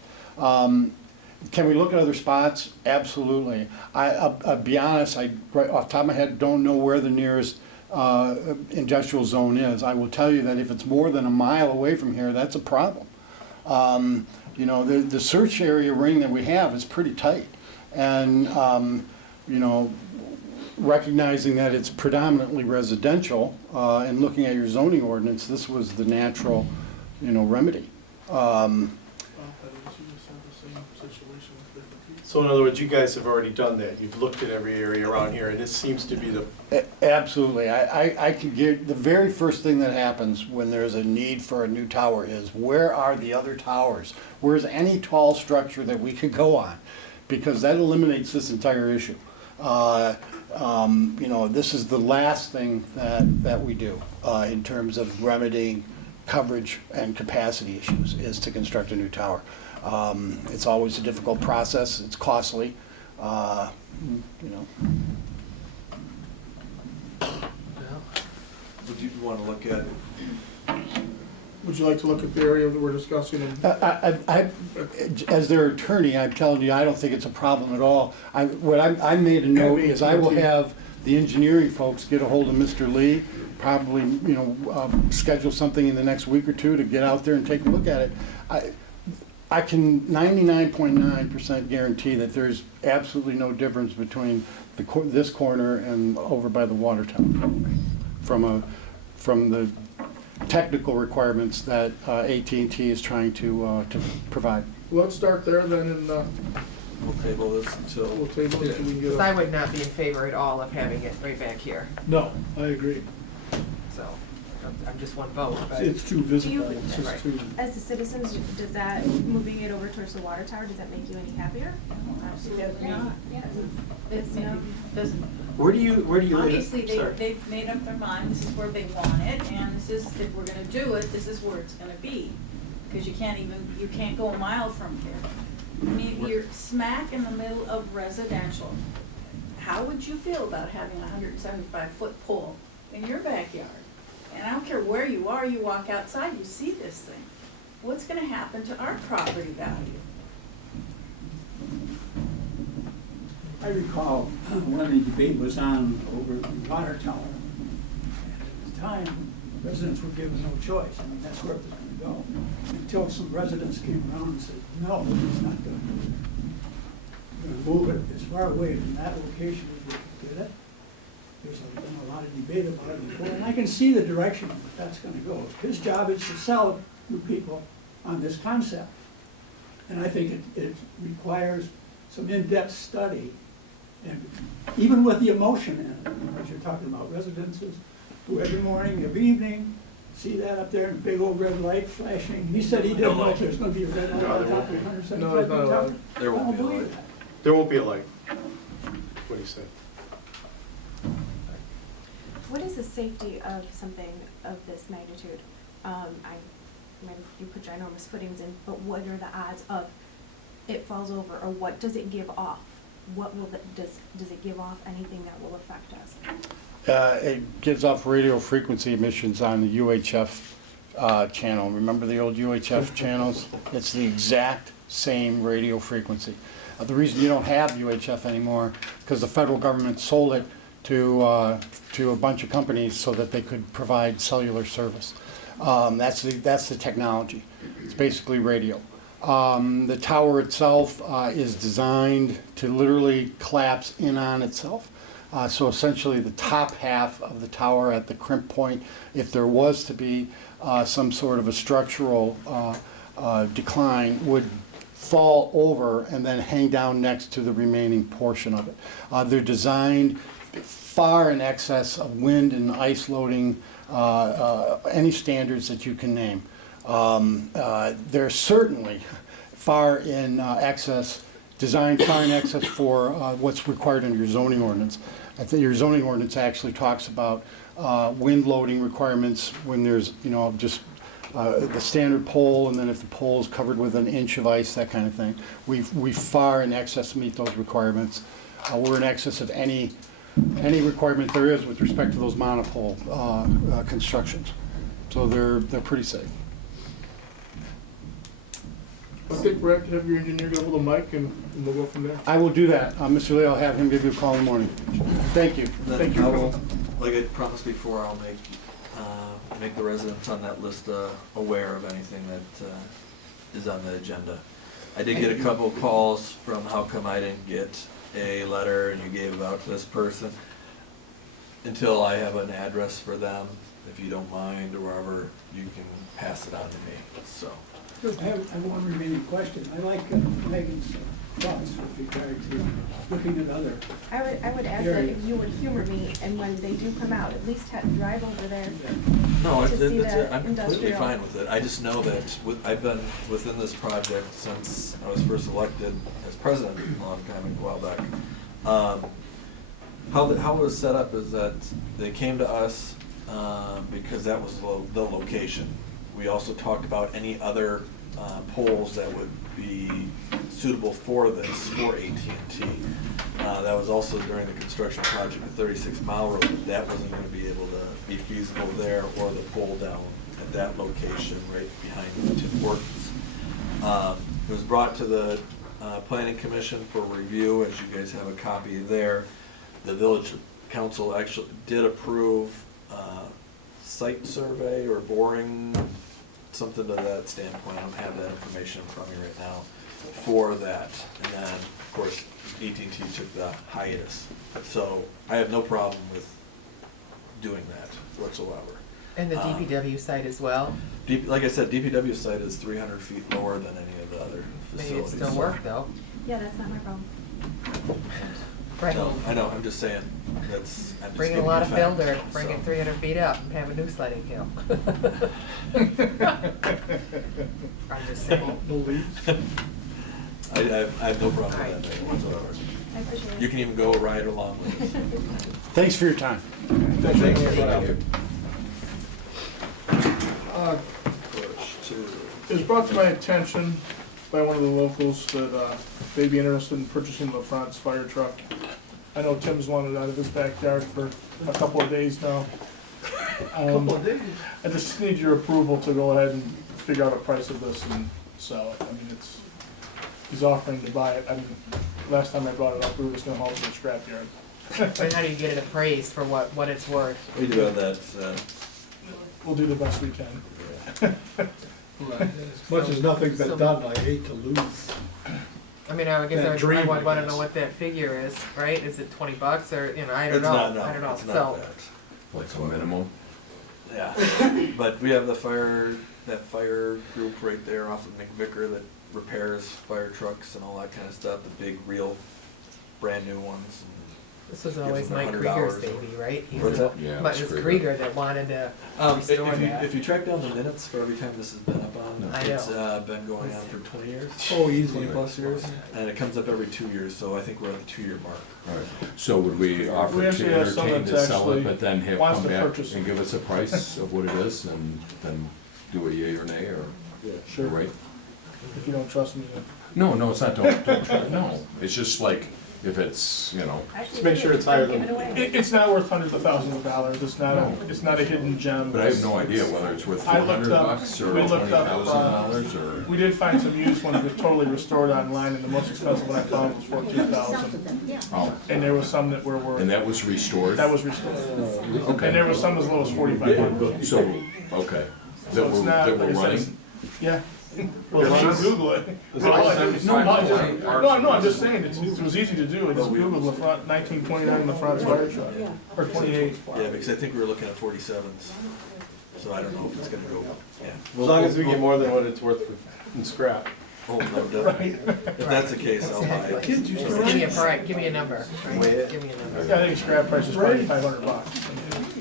Can we look at other spots? Absolutely. I'll be honest, right off the top of my head, don't know where the nearest industrial zone is. I will tell you that if it's more than a mile away from here, that's a problem. The search area ring that we have is pretty tight. And, recognizing that it's predominantly residential, and looking at your zoning ordinance, this was the natural, remedy. So in other words, you guys have already done that. You've looked at every area around here, and this seems to be the. Absolutely. I can get, the very first thing that happens when there's a need for a new tower is, where are the other towers? Where's any tall structure that we could go on? Because that eliminates this entire issue. This is the last thing that we do in terms of remedying coverage and capacity issues, is to construct a new tower. It's always a difficult process, it's costly, Would you want to look at, Would you like to look at the area that we're discussing? As their attorney, I'm telling you, I don't think it's a problem at all. I made a note is I will have the engineering folks get a hold of Mr. Lee, probably, schedule something in the next week or two to get out there and take a look at it. I can 99.9% guarantee that there's absolutely no difference between this corner and over by the water tower from the technical requirements that AT&T is trying to provide. Let's start there then, and we'll table this until. we'll table it, so we can get. Because I would not be in favor at all of having it right back here, No, I agree. so I'm just one vote, but. It's too visible, you- it's just Right. too. As the citizens, does that, moving it over towards the water tower, does that make you any happier? Absolutely not. It's, doesn't. Where do you live? Obviously, Sorry. they've made up their mind, this is where they want it, and this is, if we're gonna do it, this is where it's gonna be. Because you can't go a mile from here. I mean, you're smack in the middle of residential. How would you feel about having a 175-foot pole in your backyard? And I don't care where you are, you walk outside, you see this thing. What's gonna happen to our property value? I recall when the debate was on over the water tower, and at the time, residents were given no choice. I mean, that's where it was going to go. Until some residents came around and said, no, it's not going to do it. gonna move it as far away from that location as we can get it. There's been a lot of debate about it before, and I can see the direction that that's gonna go. His job is to sell to people on this concept. And I think it requires some in-depth study, and even with the emotion in it, you know, as you're talking about residences, who every morning, every evening, see that up there, and a big old red light flashing. He said he didn't know if there's gonna be a red light on top of 175 No, there's not a feet light. up. There won't I don't be a believe light. that. There won't be a light. What do you say? What is the safety of something of this magnitude? You put ginormous footings in, but what are the odds of it falls over, or what does it give off? What will does it give off anything that will affect us? It gives off radio frequency emissions on the UHF channel. Remember the old UHF channels? It's the exact same radio frequency. The reason you don't have UHF anymore, because the federal government sold it to a bunch of companies so that they could provide cellular service. That's the technology. It's basically radio. The tower itself is designed to literally collapse in on itself. So essentially the top half of the tower at the crimp point, if there was to be some sort of a structural decline, would fall over and then hang down next to the remaining portion of it. They're designed far in excess of wind and ice loading, any standards that you can name. They're certainly far in excess, designed far in excess for what's required under your zoning ordinance. I think your zoning ordinance actually talks about wind loading requirements when there's, you know, just the standard pole, and then if the pole is covered with an inch of ice, that kind of thing. We far in excess meet those requirements. We're in excess of any requirement there is with respect to those monopole constructions. So they're pretty safe. I think we're have to have your engineer get a hold of Mike and we'll go from there. I will do that. Mr. Lee, I'll have him give you a call in the morning. Thank you. Then Thank you. I will, like I promised before, I'll make the residents on that list aware of anything that is on the agenda. I did get a couple of calls from how come I didn't get a letter and you gave it out to this person. Until I have an address for them, if you don't mind, or wherever, you can pass it on to me, so. I have one remaining question. I like Megan's thoughts with regard to looking at other. I would ask that if you would humor me, and when they do come out, at least drive over there. No, To see the I'm completely industrial. fine with it. I just know that I've been within this project since I was first elected as president a long time, a while back. How it was set up is that they came to us because that was the location. We also talked about any other poles that would be suitable for this, for AT&T. That was also during the construction project of 36 Mile Road. That wasn't going to be able to be feasible there, or the pole down at that location right behind Tim Hortons. It was brought to the Planning Commission for review, as you guys have a copy there. The village council actually did approve site survey or boring, something to that standpoint. I don't have that information in front of me right now for that. And then, of course, AT&T took the hiatus. So I have no problem with doing that whatsoever. And the DPW site as well? Like I said, DPW site is 300 feet lower than any of the other Maybe it facilities. still work though. Yeah, that's not my problem. Right. No, I know, I'm just saying, I'm just Bring in a giving lot you of facts, fill dirt, bring so. it 300 feet up and have a new sledding hill. I'm just saying. I have no problem with that whatsoever. I appreciate it. You can even go ride along with us. Thanks for your time. Thank you. It was brought to my attention by one of the locals that they'd be interested in purchasing LaFront's fire truck. I know Tim's wanted it out of his backyard for a couple of days now. I just need your approval to go ahead and figure out a price of this and sell it. I mean, he's offering to buy it. I mean, last time I brought it up, we were just gonna haul it to the scrapyard. But how do you get it appraised for what it's worth? We do have that, We'll do the best we can. As much as nothing's been done, I hate to lose I mean, I guess That I dream, would I wanna guess. know what that figure is, right? Is it $20 or, you know, I don't It's know, not, no, I don't know, it's so. not that. What's a minimum? Yeah, but we have that fire group right there off of McVicker that repairs fire trucks and all that kind of stuff, the big, real, brand new ones. This was Gives always them Mike $100 Krieger's or- baby, right? He's What's the- that? Yeah, But it's it's Krieger. Krieger that wanted to restore that. If you track down the minutes for every time this has been up on, I it's know. been going on for 20 years. Oh, easy. 20 plus years, and it comes up every 2 years, so I think we're at the 2-year mark. Right. So would we offer We to actually have someone entertain to that's sell it, actually but then have wants come to back purchase. and give us a price of what it is, and then do a yea or nay, or, Sure. right? If you don't trust me, then. No, it's not, don't try, no, it's just like, if it's, you know, Actually, make sure it's higher give than- it away. It's not worth hundreds of thousands of dollars, it's not a hidden gem. but I have no idea whether it's worth I looked up- $400 or we looked up, $20,000 or. We did find some used ones that totally restored online, and the most expensive one I found was $14,000. Yeah. Oh, And there was some that were worth, and that was restored? that was restored. Okay. And there was some as low as $4,500. So, okay, So that it's were, not, that were like I said, running? it's- yeah. Well, you can Google it. Is Well, it all I did was- no, I'm just saying, it was easy to do, I just Googled the front, 1929 in the front fire truck, or 28. Yeah, because I think we were looking at 47s, so I don't know if it's gonna go, yeah. As long as we get more than what it's worth in scrap. Oh, no, definitely. If that's the case, I'll buy it. Exactly. Just give me a number, right? Give me a number. Yeah, I think scrap price is probably $500.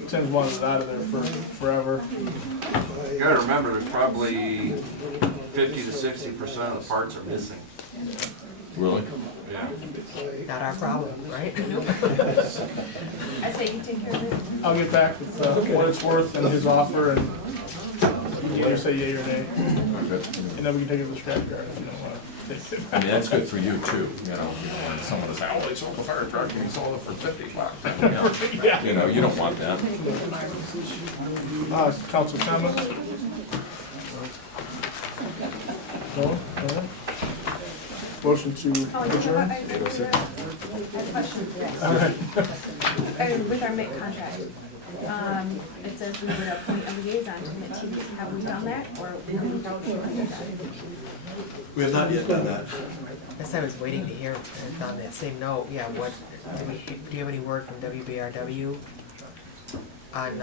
Tim's wanted it out of there for forever. You gotta remember, there's probably 50 to 60% of the parts are missing. Really? Yeah. Not our problem, right? I say you take care of it. I'll get back with what it's worth and his offer, and you can either say yea or nay. And then we can take it to the scrapyard if you don't want to take it. I mean, that's good for you too, you know, when someone will say, oh, they sold the fire truck and he sold it for $50. You know, you know, you don't want that. Council comments? No? All right. Motion to Oh, I adjourn? have a question. All right. With our MIT contract, it says we would appoint a liaison to MIT TV. Have we done that, or did we approach that? We have not yet done that. Guess I was waiting to hear on that same note, yeah, what, do you have any word from WBRW on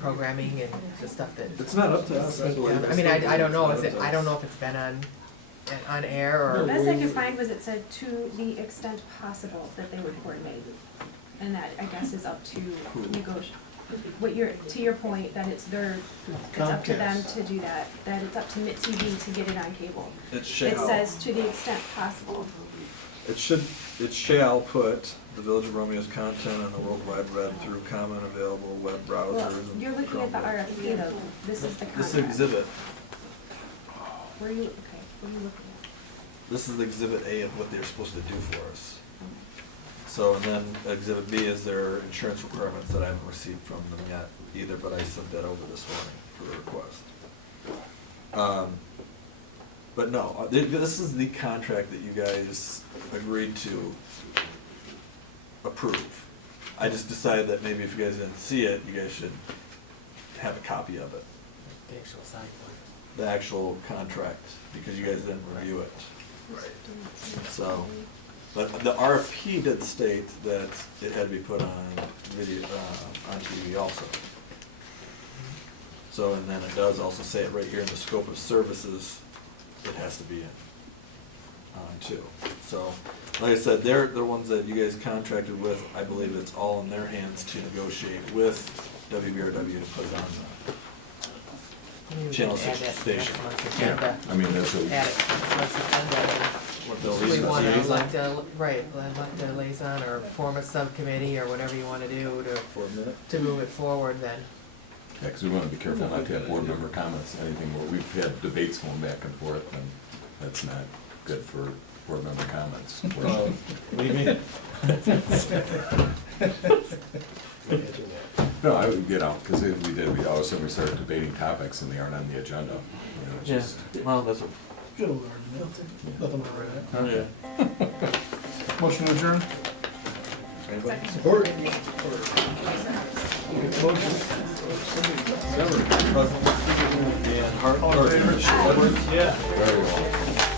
programming and the stuff that? It's not up to us, I believe. I mean, I don't know, I don't know if it's been on air The or, best I could find was it said to the extent possible that they would coordinate. And that, I guess, is up to negotiate. To your point, that it's up to them to do that, that it's up to MIT TV to get it on cable. It It shall, says to the extent possible. it shall put the Village of Romeo's content on the World Wide Web through common available web browsers. Well, and you're looking at the RFP though, this is the contract. This is exhibit, Where are you, okay, what are you looking at? this is exhibit A of what they're supposed to do for us. So, and then exhibit B is their insurance requirements that I haven't received from them yet either, but I sent that over this morning for a request. But no, this is the contract that you guys agreed to approve. I just decided that maybe if you guys didn't see it, you guys should have a copy of it, the actual sign. the actual contract, because you guys didn't review it. So, but the RFP did state that it had to be put on video, on TV also. So, and then it does also say it right here in the scope of services, it has to be in, too. So, like I said, they're the ones that you guys contracted with, I believe it's all in their hands to negotiate with WBRW to put it on Maybe we Channel can add 6 that to station. next month's agenda. I mean, that's a. Add it to next month's agenda. what they'll We reason wanna is. elect a, right, elect a liaison or form a subcommittee or whatever you wanna do For a minute. to move it forward then. Yeah, because we want to be careful not to have board member comments, anything where we've had debates going back and forth, and that's not good for board member comments. What do you mean? No, I would get out, because we all of a sudden we started debating topics and they aren't on the agenda. You know, it's Yeah, just, well, that's a, Good old argument. Nothing to write at. oh, yeah. Motion to adjourn? Anybody? Support. President, and Hart, All in favor? Edwards? Yeah. very well.